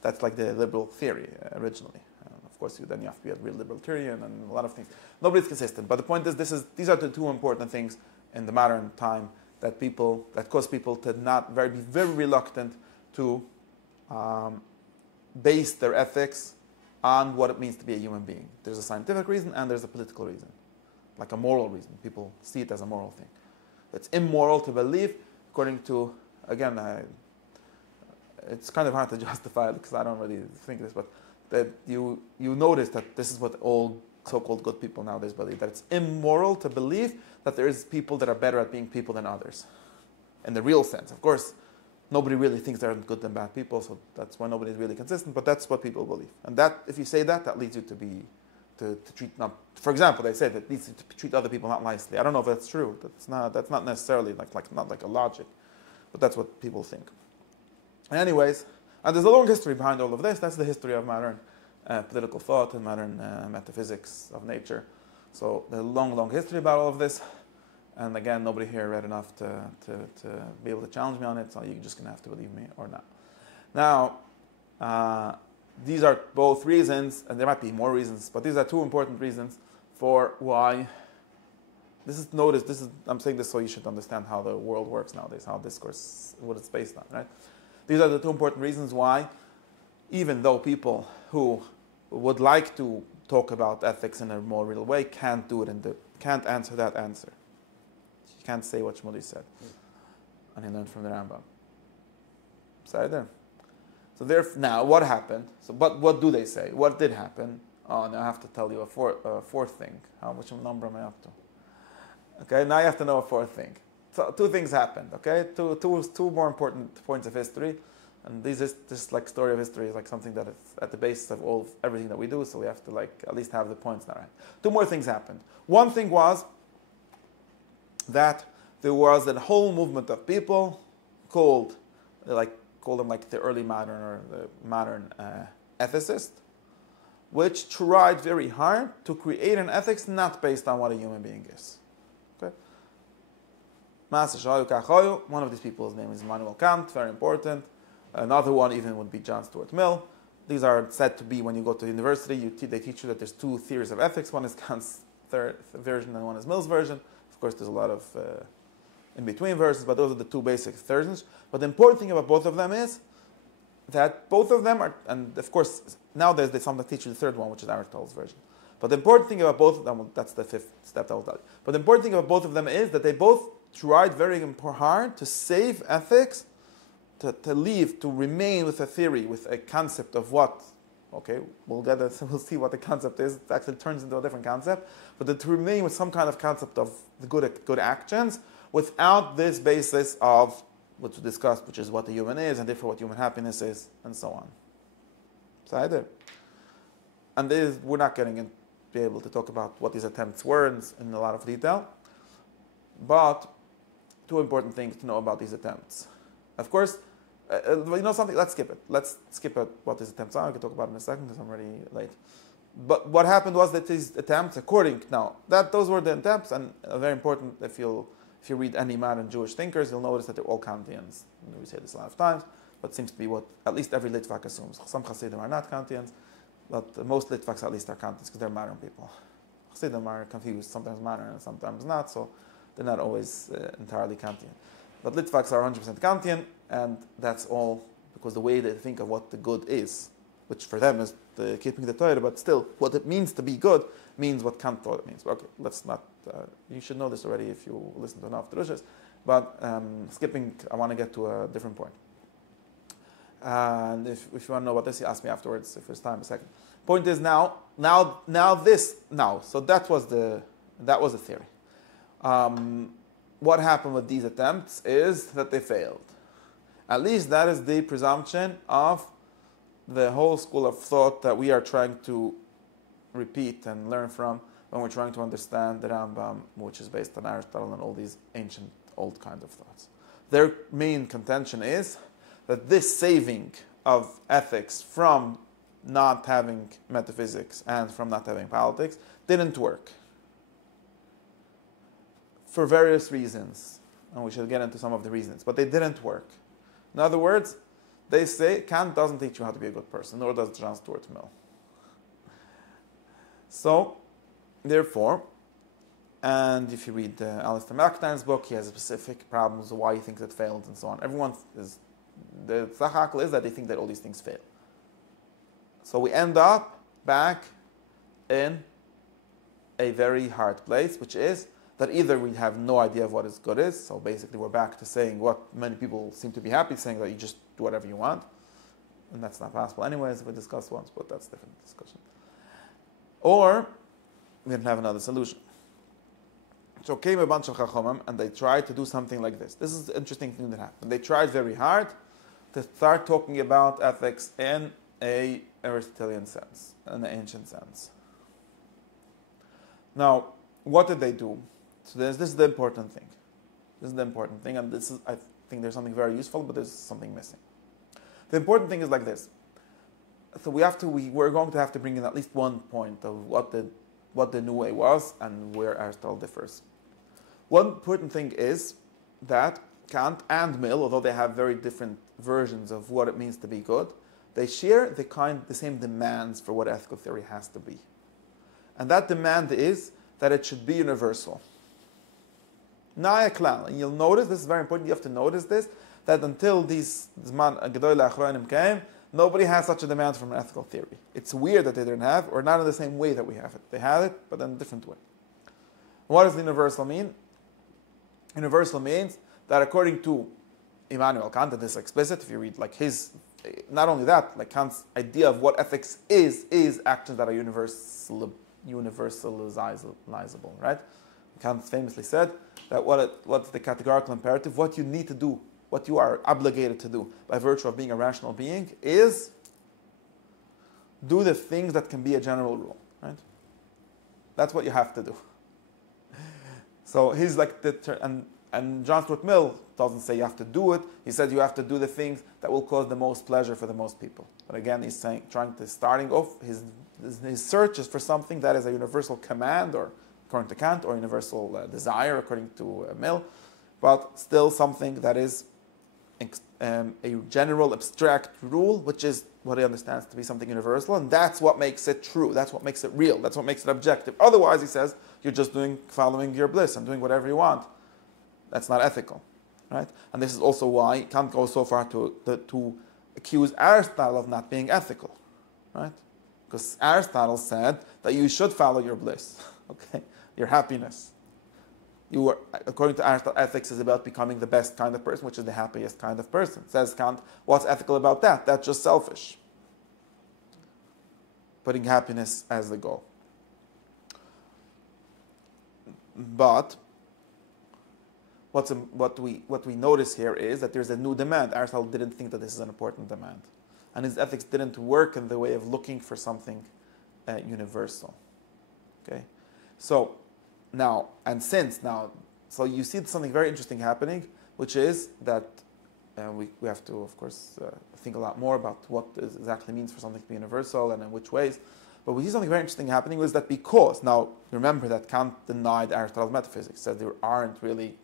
that's like the liberal theory originally. Of course, then you have to be a real libertarian and a lot of things. Nobody's consistent, but the point is, these are the 2 important things in the modern time that cause people to be very reluctant to base their ethics on what it means to be a human being. There's a scientific reason and there's a political reason, like a moral reason. People see it as a moral thing. It's immoral to believe, according to, again, it's kind of hard to justify it because I don't really think this, but that you notice that this is what all so-called good people nowadays believe, that it's immoral to believe that there is people that are better at being people than others. In the real sense. Of course, nobody really thinks there are good and bad people, so that's why nobody's really consistent, but that's what people believe. And that, if you say that leads you to treat not, for example, they say that leads you to treat other people not nicely. I don't know if that's true. That's not necessarily not like a logic, but that's what people think. Anyways, and there's a long history behind all of this. That's the history of modern political thought and modern metaphysics of nature. So there's a long history about all of this. And again, nobody here read enough to be able to challenge me on it, so you're just going to have to believe me or not. Now, these are both reasons, and there might be more reasons, but these are 2 important reasons for why. I'm saying this so you should understand how the world works nowadays, how discourse, what it's based on, right? These are the 2 important reasons why, even though people who would like to talk about ethics in a more real way can't do it can't answer that answer. You can't say what Shmuley said. And he learned from the Rambam. So now, what happened? But what do they say? What did happen? Oh, now I have to tell you a fourth thing. Which number am I up to? Okay, now you have to know a 4th thing. So 2 things happened, okay? Two more important points of history. And this like story of history is like something that is at the basis of everything that we do, so we have to like at least have the points now, right? 2 more things happened. One thing was that there was a whole movement of people called them like the early modern or the modern ethicist, which tried very hard to create an ethics not based on what a human being is. Okay? One of these people's name is Immanuel Kant, very important. Another one even would be John Stuart Mill. These are said to be, when you go to university, they teach you that there's 2 theories of ethics. One is Kant's version and one is Mill's version. Of course, there's a lot of in-between versions, but those are the 2 basic versions. But the important thing about both of them is that both of them are, and of course, nowadays they sometimes teach you the 3rd one, which is Aristotle's version. But the important thing about both of them, that's the 5th step that I'll tell you. But the important thing about both of them is that they both tried very hard to save ethics, to remain with a theory, with a concept of what, okay, we'll see what the concept is. It actually turns into a different concept, but to remain with some kind of concept of the good actions without this basis of what we discussed, which is what the human is, and therefore what human happiness is, and so on. So I did. And we're not going to be able to talk about what these attempts were in a lot of detail, but 2 important things to know about these attempts. Of course, you know something, let's skip it. Let's skip what these attempts are. I can talk about it in a second because I'm already late. but what happened was that these attempts, according now, that those were the attempts, and very important, if you read any modern Jewish thinkers, you'll notice that they're all Kantians. We say this a lot of times, but it seems to be what at least every Litvak assumes. Some Hasidim are not Kantians, but most Litvaks at least are Kantians because they're modern people. Hasidim are confused, sometimes modern and sometimes not, so they're not always entirely Kantian. But Litvaks are 100% Kantian, and that's all because the way they think of what the good is, which for them is keeping the Torah, but still, what it means to be good means what Kant thought it means. Okay, let's not, you should know this already if you listen to enough drushes, but skipping, I want to get to a different point. And if you want to know about this, you ask me afterwards if there's time, a second. Point is so that was the theory. What happened with these attempts is that they failed. At least that is the presumption of the whole school of thought that we are trying to repeat and learn from when we're trying to understand the Rambam, which is based on Aristotle and all these ancient, old kind of thoughts. Their main contention is that this saving of ethics from not having metaphysics and from not having politics didn't work. For various reasons, and we should get into some of the reasons, but they didn't work. In other words, they say Kant doesn't teach you how to be a good person, nor does John Stuart Mill. So, therefore, and if you read Alistair McIntyre's book, he has specific problems why he thinks it failed and so on. The tzachakal is that they think that all these things fail. So we end up back in a very hard place, which is that either we have no idea of what is good is, so basically we're back to saying what many people seem to be happy saying, that you just do whatever you want, and that's not possible anyways, we discussed once, but that's a different discussion. Or we didn't have another solution. So came a bunch of Chachamim and they tried to do something like this. This is the interesting thing that happened. They tried very hard to start talking about ethics in a Aristotelian sense, in an ancient sense. Now, what did they do? So this is the important thing. This is the important thing, and I think there's something very useful, but there's something missing. The important thing is like this. So we're going to have to bring in at least one point of what the new way was and where Aristotle differs. One important thing is that Kant and Mill, although they have very different versions of what it means to be good, they share the same demands for what ethical theory has to be. And that demand is that it should be universal. Naya klal. And you'll notice, this is very important, you have to notice this, that until these Zman Gedoyle Achronim came, nobody has such a demand from an ethical theory. It's weird that they didn't have, or not in the same way that we have it. They had it, but in a different way. What does universal mean? Universal means that according to Immanuel Kant, and this is explicit, if you read like his, not only that, like Kant's idea of what ethics is actions that are universalizable, right? Kant famously said that what's the categorical imperative, what you need to do, what you are obligated to do by virtue of being a rational being is do the things that can be a general rule, right? That's what you have to do. So he's like and John Stuart Mill doesn't say you have to do it. He said you have to do the things that will cause the most pleasure for the most people. But again, he's starting off his search is for something that is a universal command, or according to Kant, or universal desire according to Mill, but still something that is a general abstract rule, which is what he understands to be something universal, and that's what makes it true. That's what makes it real. That's what makes it objective. Otherwise, he says, you're just following your bliss and doing whatever you want. That's not ethical, right? And this is also why Kant goes so far to accuse Aristotle of not being ethical, right? Because Aristotle said that you should follow your bliss, okay, your happiness. According to Aristotle, ethics is about becoming the best kind of person, which is the happiest kind of person. Says Kant, what's ethical about that? That's just selfish. Putting happiness as the goal. But what we notice here is that there's a new demand. Aristotle didn't think that this is an important demand. And his ethics didn't work in the way of looking for something universal. Okay? So you see something very interesting happening, which is that we have to, of course, think a lot more about what it exactly means for something to be universal and in which ways. But we see something very interesting happening was that because, now remember that Kant denied Aristotle's metaphysics, said there aren't really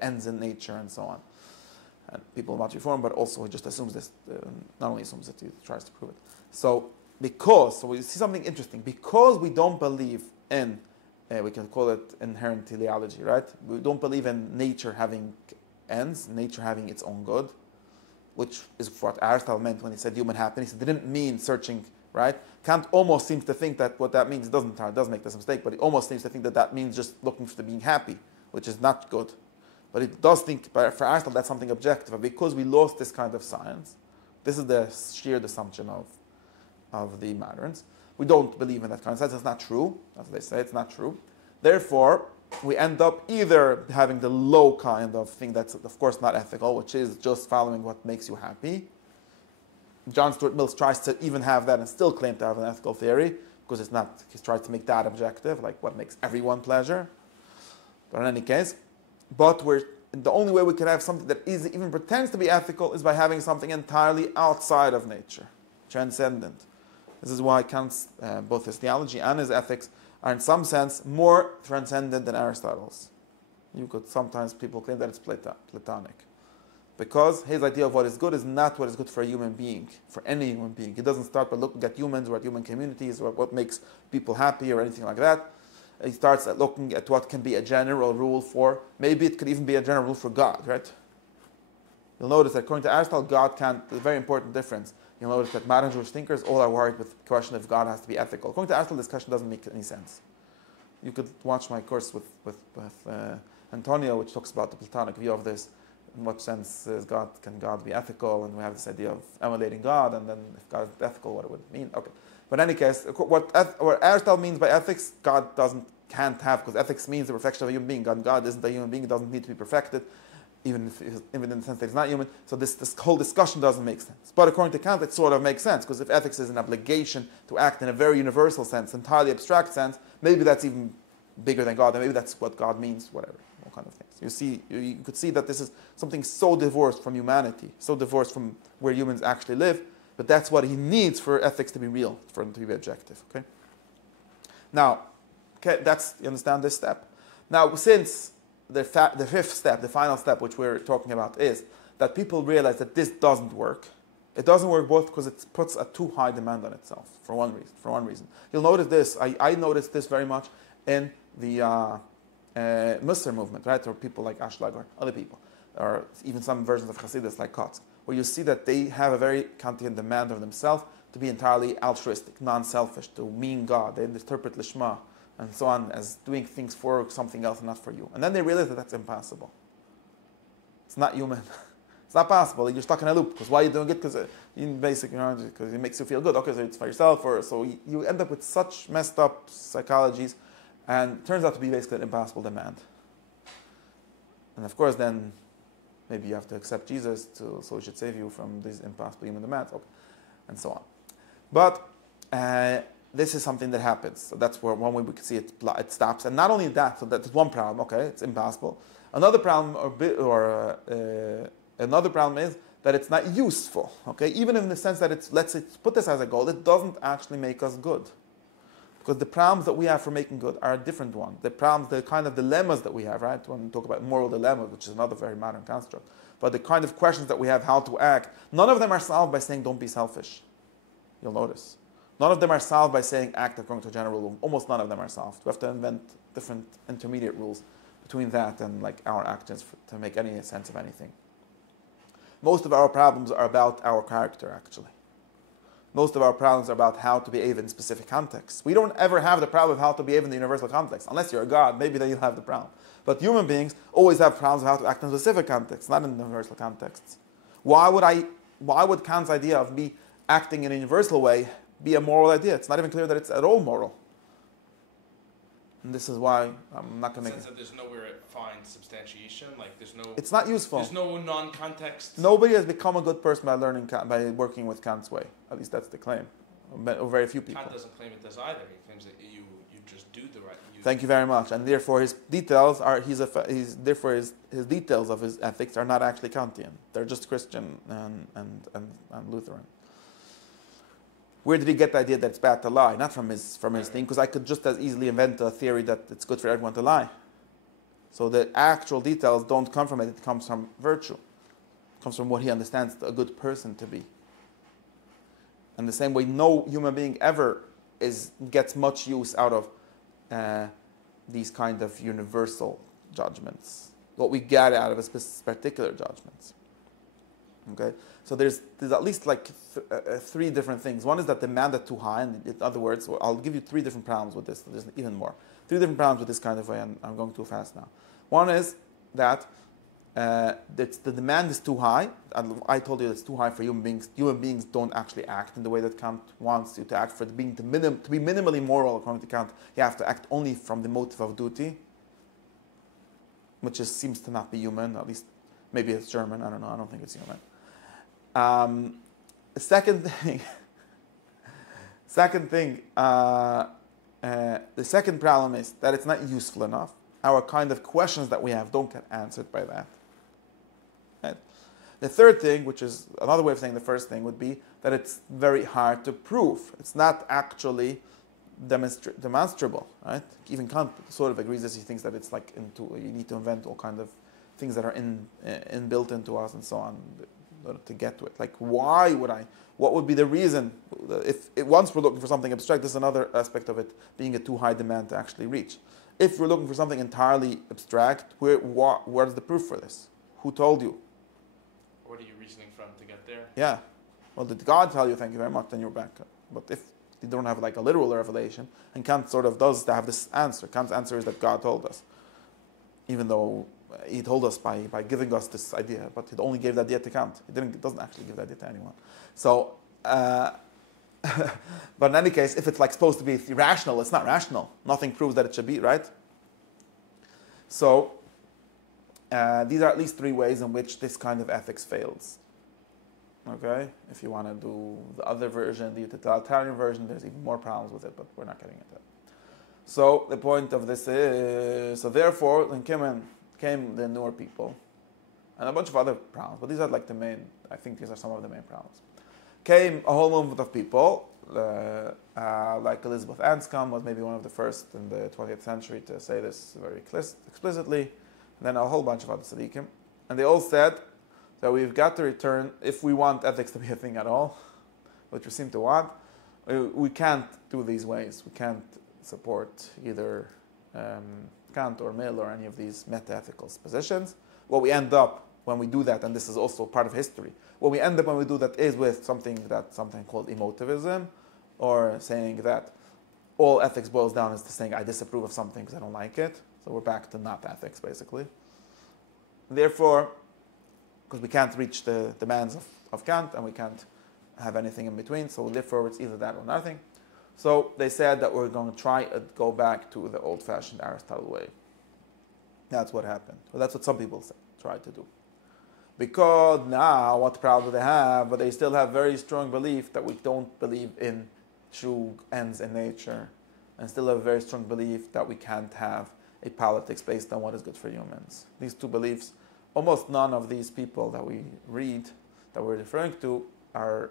ends in nature and so on. And people want to reform, but also he just assumes this, not only assumes it, he tries to prove it. So we see something interesting. Because we don't believe in, we can call it inherent teleology, right? We don't believe in nature having ends, nature having its own good, which is what Aristotle meant when he said human happiness. He didn't mean searching, right? Kant almost seems to think that what that means, it does make this mistake, but he almost seems to think that that means just looking for being happy, which is not good. But it does think, for Aristotle, that's something objective. And because we lost this kind of science, this is the sheer assumption of the moderns. We don't believe in that kind of science. It's not true. As they say, it's not true. Therefore, we end up either having the low kind of thing that's, of course, not ethical, which is just following what makes you happy. John Stuart Mill tries to even have that and still claim to have an ethical theory, because it's not, he tries to make that objective, like what makes everyone pleasure. But in any case, the only way we can have something that even pretends to be ethical is by having something entirely outside of nature, transcendent. This is why Kant's, both his theology and his ethics, are in some sense more transcendent than Aristotle's. Sometimes people claim that it's Platonic. Because his idea of what is good is not what is good for a human being, for any human being. He doesn't start by looking at humans or at human communities or what makes people happy or anything like that. He starts at looking at what can be a general rule for, maybe it could even be a general rule for God, right? You'll notice that according to Aristotle, God can't, there's a very important difference. You'll notice that modern Jewish thinkers all are worried with the question if God has to be ethical. According to Aristotle, this question doesn't make any sense. You could watch my course with Antonio, which talks about the Platonic view of this. In what sense can God be ethical? And we have this idea of emulating God, and then if God is ethical, what it would mean. Okay. But in any case, what Aristotle means by ethics, God can't have, because ethics means the perfection of a human being. God isn't a human being, it doesn't need to be perfected, even in the sense that he's not human. So this whole discussion doesn't make sense. But according to Kant, it sort of makes sense, because if ethics is an obligation to act in a very universal sense, entirely abstract sense, maybe that's even bigger than God, and maybe that's what God means, whatever, all kind of things. You could see that this is something so divorced from humanity, so divorced from where humans actually live, but that's what he needs for ethics to be real, for them to be objective. Okay. Now, you understand this step. Now, since the fifth step, the final step, which we're talking about, is that people realize that this doesn't work. It doesn't work both because it puts a too high demand on itself. For one reason, you'll notice this. I noticed this very much in the Muslim movement, right? Or people like Ashlag or other people, or even some versions of Hasidus like Kotsk, where you see that they have a very Kantian demand of themselves to be entirely altruistic, non-selfish, to mean God. They interpret Lishma and so on as doing things for something else and not for you. And then they realize that that's impossible. It's not human. It's not possible. You're stuck in a loop. Because why are you doing it? Because because it makes you feel good. Okay, so it's for yourself. So you end up with such messed up psychologies, and it turns out to be basically an impossible demand. And of course, then maybe you have to accept Jesus so he should save you from these impossible human demands, okay, and so on. But this is something that happens. So that's where one way we can see it stops. And not only that, so that's one problem. Okay, it's impossible. Another problem, another problem is that it's not useful. Okay, even in the sense that let's put this as a goal, it doesn't actually make us good. Because the problems that we have for making good are a different one. The problems, the kind of dilemmas that we have, right? When we talk about moral dilemmas, which is another very modern construct. But the kind of questions that we have, how to act, none of them are solved by saying don't be selfish. You'll notice. None of them are solved by saying act according to a general rule. Almost none of them are solved. We have to invent different intermediate rules between that and like our actions to make any sense of anything. Most of our problems are about our character, actually. Most of our problems are about how to behave in specific contexts. We don't ever have the problem of how to behave in the universal context. Unless you're a god, maybe then you'll have the problem. But human beings always have problems of how to act in specific contexts, not in universal contexts. Why would Kant's idea of me acting in a universal way be a moral idea? It's not even clear that it's at all moral. And this is why I'm not going to... Sense that there's nowhere it finds substantiation, like there's no... It's not useful. There's no non-context... Nobody has become a good person by by working with Kant's way. At least that's the claim. Or very few people. Kant doesn't claim it does either. He claims that you just do the right... Thank you very much. And therefore his details are... Therefore his details of his ethics are not actually Kantian. They're just Christian and Lutheran. Where did he get the idea that it's bad to lie? Not from his thing, because I could just as easily invent a theory that it's good for everyone to lie. So the actual details don't come from it, it comes from virtue. It comes from what he understands a good person to be. And the same way, no human being ever gets much use out of these kind of universal judgments. What we get out of is particular judgments. Okay, so there's at least like three different things. One is that demanded too high, and in other words, I'll give you three different problems with this. There's even more. Three different problems with this kind of way, and I'm going too fast now. One is that the demand is too high. And I told you it's too high for human beings. Human beings don't actually act in the way that Kant wants you to act. For to be minimally moral, according to Kant, you have to act only from the motive of duty, which seems to not be human. At least maybe it's German. I don't know. I don't think it's human. The second second problem is that it's not useful enough. Our kind of questions that we have don't get answered by that. Right? The third thing, which is another way of saying the first thing, would be that it's very hard to prove. It's not actually demonstrable. Right? Even Kant sort of agrees this. He thinks that it's like you need to invent all kind of things that are inbuilt into us and so on to get to it. Like, why would I? What would be the reason? Once we're looking for something abstract, this is another aspect of it being a too high demand to actually reach. If we're looking for something entirely abstract, what is the proof for this? Who told you? What are you reasoning from to get there? Yeah. Well, did God tell you, thank you very much, then you're back. But if you don't have like a literal revelation, and Kant sort of does have this answer. Kant's answer is that God told us. Even though he told us by giving us this idea, but he only gave the idea to Kant. He doesn't actually give the idea to anyone. So, but in any case, if it's like supposed to be rational, it's not rational. Nothing proves that it should be, right? So, these are at least three ways in which this kind of ethics fails. Okay? If you want to do the other version, the utilitarian version, there's even more problems with it, but we're not getting into it. So, the point of this is, so therefore, when came the newer people, and a bunch of other problems, but these are like the main, I think these are some of the main problems. Came a whole movement of people, like Elizabeth Anscombe was maybe one of the first in the 20th century to say this very explicitly, and then a whole bunch of other tzaddikim, and they all said that we've got to return, if we want ethics to be a thing at all, which we seem to want, we can't do these ways. We can't support either Kant or Mill or any of these meta-ethical positions. What we end up when we do that, and this is also part of history, what we end up when we do that is with something that's sometimes called emotivism, or saying that all ethics boils down to saying I disapprove of something because I don't like it. So we're back to not ethics, basically. Therefore, because we can't reach the demands of Kant, and we can't have anything in between, so therefore it's either that or nothing. So they said that we're going to try to go back to the old-fashioned Aristotle way. That's what happened. Well, that's what some people try to do. Because now, what problem do they have? But they still have very strong belief that we don't believe in true ends in nature, and still have a very strong belief that we can't have a politics based on what is good for humans. These two beliefs, almost none of these people that we read, that we're referring to, are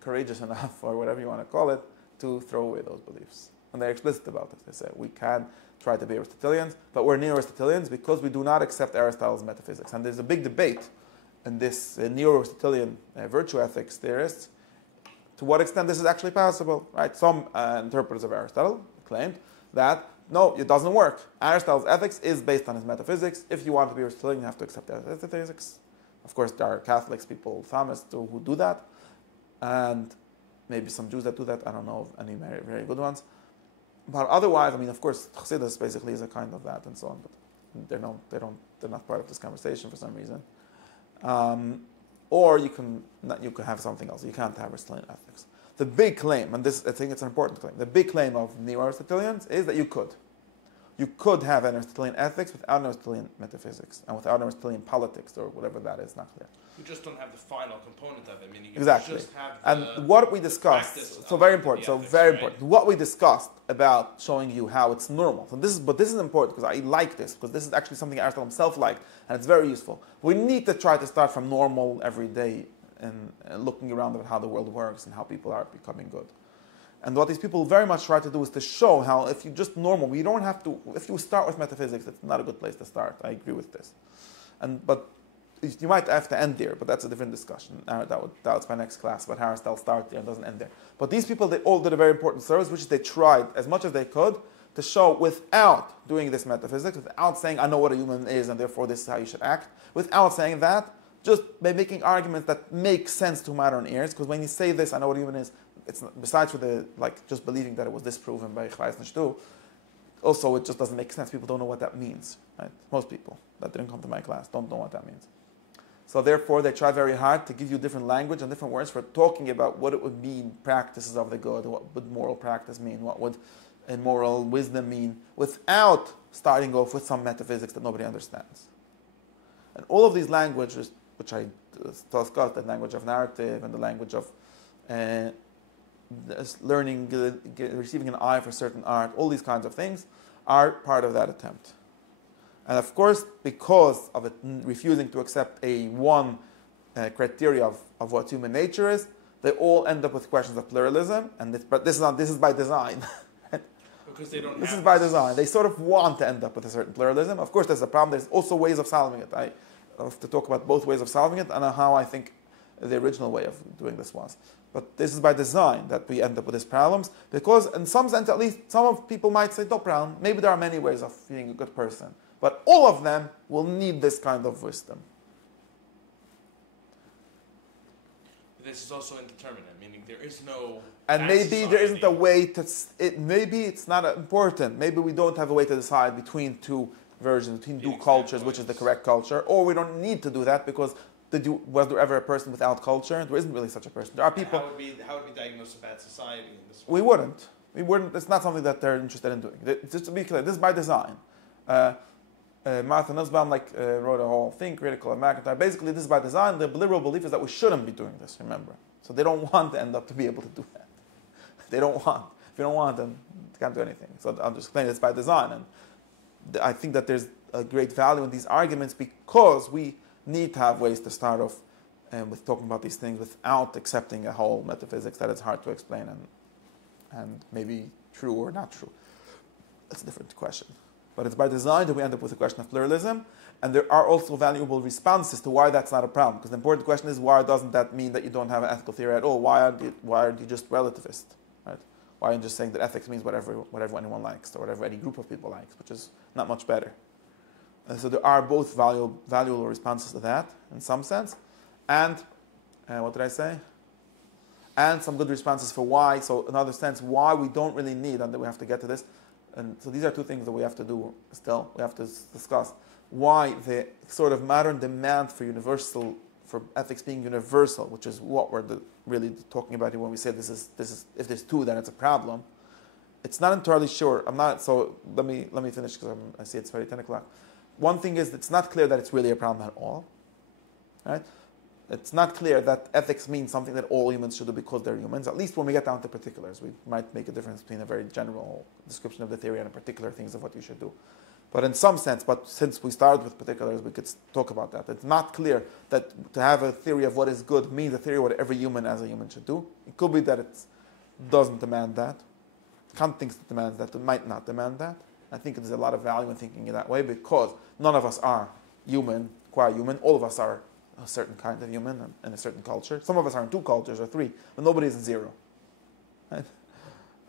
courageous enough, or whatever you want to call it, to throw away those beliefs. And they're explicit about it. They say, we can try to be Aristotelians, but we're neo-Aristotelians because we do not accept Aristotle's metaphysics. And there's a big debate in this neo-Aristotelian virtue ethics theorists, to what extent this is actually possible, right? Some interpreters of Aristotle claimed that, no, it doesn't work. Aristotle's ethics is based on his metaphysics. If you want to be Aristotelian, you have to accept Aristotle's physics. Of course, there are Catholics, people, Thomists, who do that. And maybe some Jews that do that. I don't know of any very, very good ones. But otherwise, I mean, of course, Chassidus basically is a kind of that and so on. But they're not part of this conversation for some reason. Or you can have something else. You can't have Aristotelian ethics. The big claim, and this I think it's an important claim, the big claim of neo-Aristotelians is that you could have an Aristotelian ethics without an Aristotelian metaphysics and without an Aristotelian politics or whatever that is, not clear. You just don't have the final component of it. Meaning you Exactly. just have and what we discussed, so very important. What we discussed about showing you how it's normal. So this is important because I like this, because this is actually something Aristotle himself liked, and it's very useful. We need to try to start from normal every day and looking around at how the world works and how people are becoming good. And what these people very much try to do is to show how if you just normal, you don't have to, if you start with metaphysics, it's not a good place to start. I agree with this. But you might have to end there, but that's a different discussion. That's my next class, but Harris, they'll start there and doesn't end there. But these people, they all did a very important service, which is they tried as much as they could to show without doing this metaphysics, without saying, I know what a human is and therefore this is how you should act, without saying that, just by making arguments that make sense to modern ears, because when you say this, I know what a human is, it's not, besides for the, like, just believing that it was disproven by Chayes Nishtu, also it just doesn't make sense. People don't know what that means, right? Most people that didn't come to my class don't know what that means. So therefore, they try very hard to give you different language and different words for talking about what it would mean, practices of the good, what would moral practice mean, what would moral wisdom mean, without starting off with some metaphysics that nobody understands. And all of these languages, which I discussed, the language of narrative and the language of learning, receiving an eye for certain art, all these kinds of things are part of that attempt. And of course, because of it refusing to accept one criteria of what human nature is, they all end up with questions of pluralism. But this is by design. Because they don't. This is by design. They sort of want to end up with a certain pluralism. Of course, there's a problem. There's also ways of solving it. I have to talk about both ways of solving it and how I think the original way of doing this was. But this is by design that we end up with these problems, because in some sense, at least, some of people might say, no problem, maybe there are many ways of being a good person. But all of them will need this kind of wisdom. This is also indeterminate, meaning there is no... And maybe there isn't a way to... maybe it's not important. Maybe we don't have a way to decide between two versions, between two cultures, which is the correct culture. Or we don't need to do that because was there ever a person without culture? There isn't really such a person. There are people... How would we diagnose a bad society in this way? We wouldn't. It's not something that they're interested in doing. Just to be clear, this is by design. Martha Nussbaum wrote a whole thing, critical of McIntyre. Basically, this is by design. The liberal belief is that we shouldn't be doing this, remember. So they don't want to end up to be able to do that. They don't want. If you don't want, then you can't do anything. So I'm just saying it's by design. And I think that there's a great value in these arguments because we need to have ways to start off with talking about these things without accepting a whole metaphysics that is hard to explain and maybe true or not true. That's a different question. But it's by design that we end up with a question of pluralism, and there are also valuable responses to why that's not a problem. Because the important question is, why doesn't that mean that you don't have an ethical theory at all? Why aren't you just relativist? Right? Why aren't you just saying that ethics means whatever anyone likes, or whatever any group of people likes, which is not much better. And so there are both valuable responses to that, in some sense, and what did I say? And some good responses for why. So in other sense, why we don't really need, and then we have to get to this. And so these are two things that we have to do still. We have to discuss why the sort of modern demand for ethics being universal, which is what we're really talking about here when we say this is if there's two, then it's a problem. It's not entirely sure. I'm not. So let me finish because I see it's already 10 o'clock. One thing is it's not clear that it's really a problem at all. Right? It's not clear that ethics means something that all humans should do because they're humans. At least when we get down to particulars, we might make a difference between a very general description of the theory and particular things of what you should do. But in some sense, but since we started with particulars, we could talk about that. It's not clear that to have a theory of what is good means a theory of what every human as a human should do. It could be that it doesn't demand that. Kant thinks it demands that. It might not demand that. I think there's a lot of value in thinking in that way because none of us are human, qua human. All of us are a certain kind of human in a certain culture. Some of us are in two cultures or three, but nobody is in zero. Right?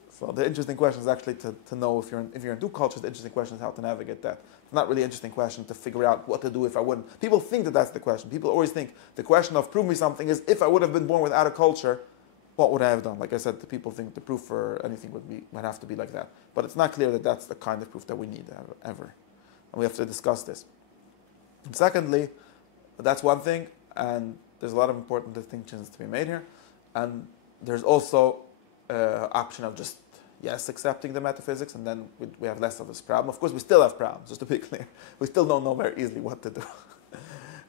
So the interesting question is actually to know if you're in two cultures. The interesting question is how to navigate that. It's not really an interesting question to figure out what to do if I wouldn't. People think that that's the question. People always think the question of prove me something is if I would have been born without a culture, what would I have done? Like I said, the people think the proof for anything might have to be like that. But it's not clear that that's the kind of proof that we need ever. And we have to discuss this. And secondly, that's one thing, and there's a lot of important distinctions to be made here. And there's also option of just, yes, accepting the metaphysics, and then we have less of this problem. Of course, we still have problems, just to be clear. We still don't know very easily what to do.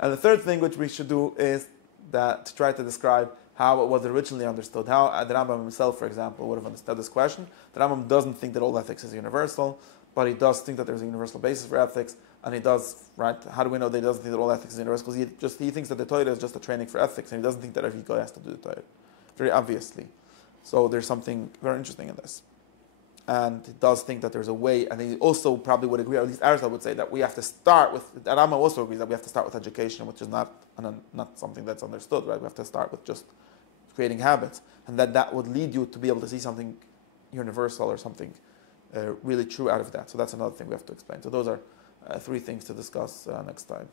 And the third thing which we should do is that to try to describe how it was originally understood, how the Rambam himself, for example, would have understood this question. The Rambam doesn't think that all ethics is universal, but he does think that there's a universal basis for ethics, and he does, right? How do we know that he doesn't think that all ethics is universal? Because he thinks that the Torah is just a training for ethics, and he doesn't think that every guy has to do the Torah, very obviously. So there's something very interesting in this. And he does think that there's a way, and he also probably would agree, or at least Aristotle would say that we have to start with, and Rama also agrees that we have to start with education, which is not something that's understood, right? We have to start with just creating habits, and that would lead you to be able to see something universal or something really true out of that. So that's another thing we have to explain. So those are 3 things to discuss next time.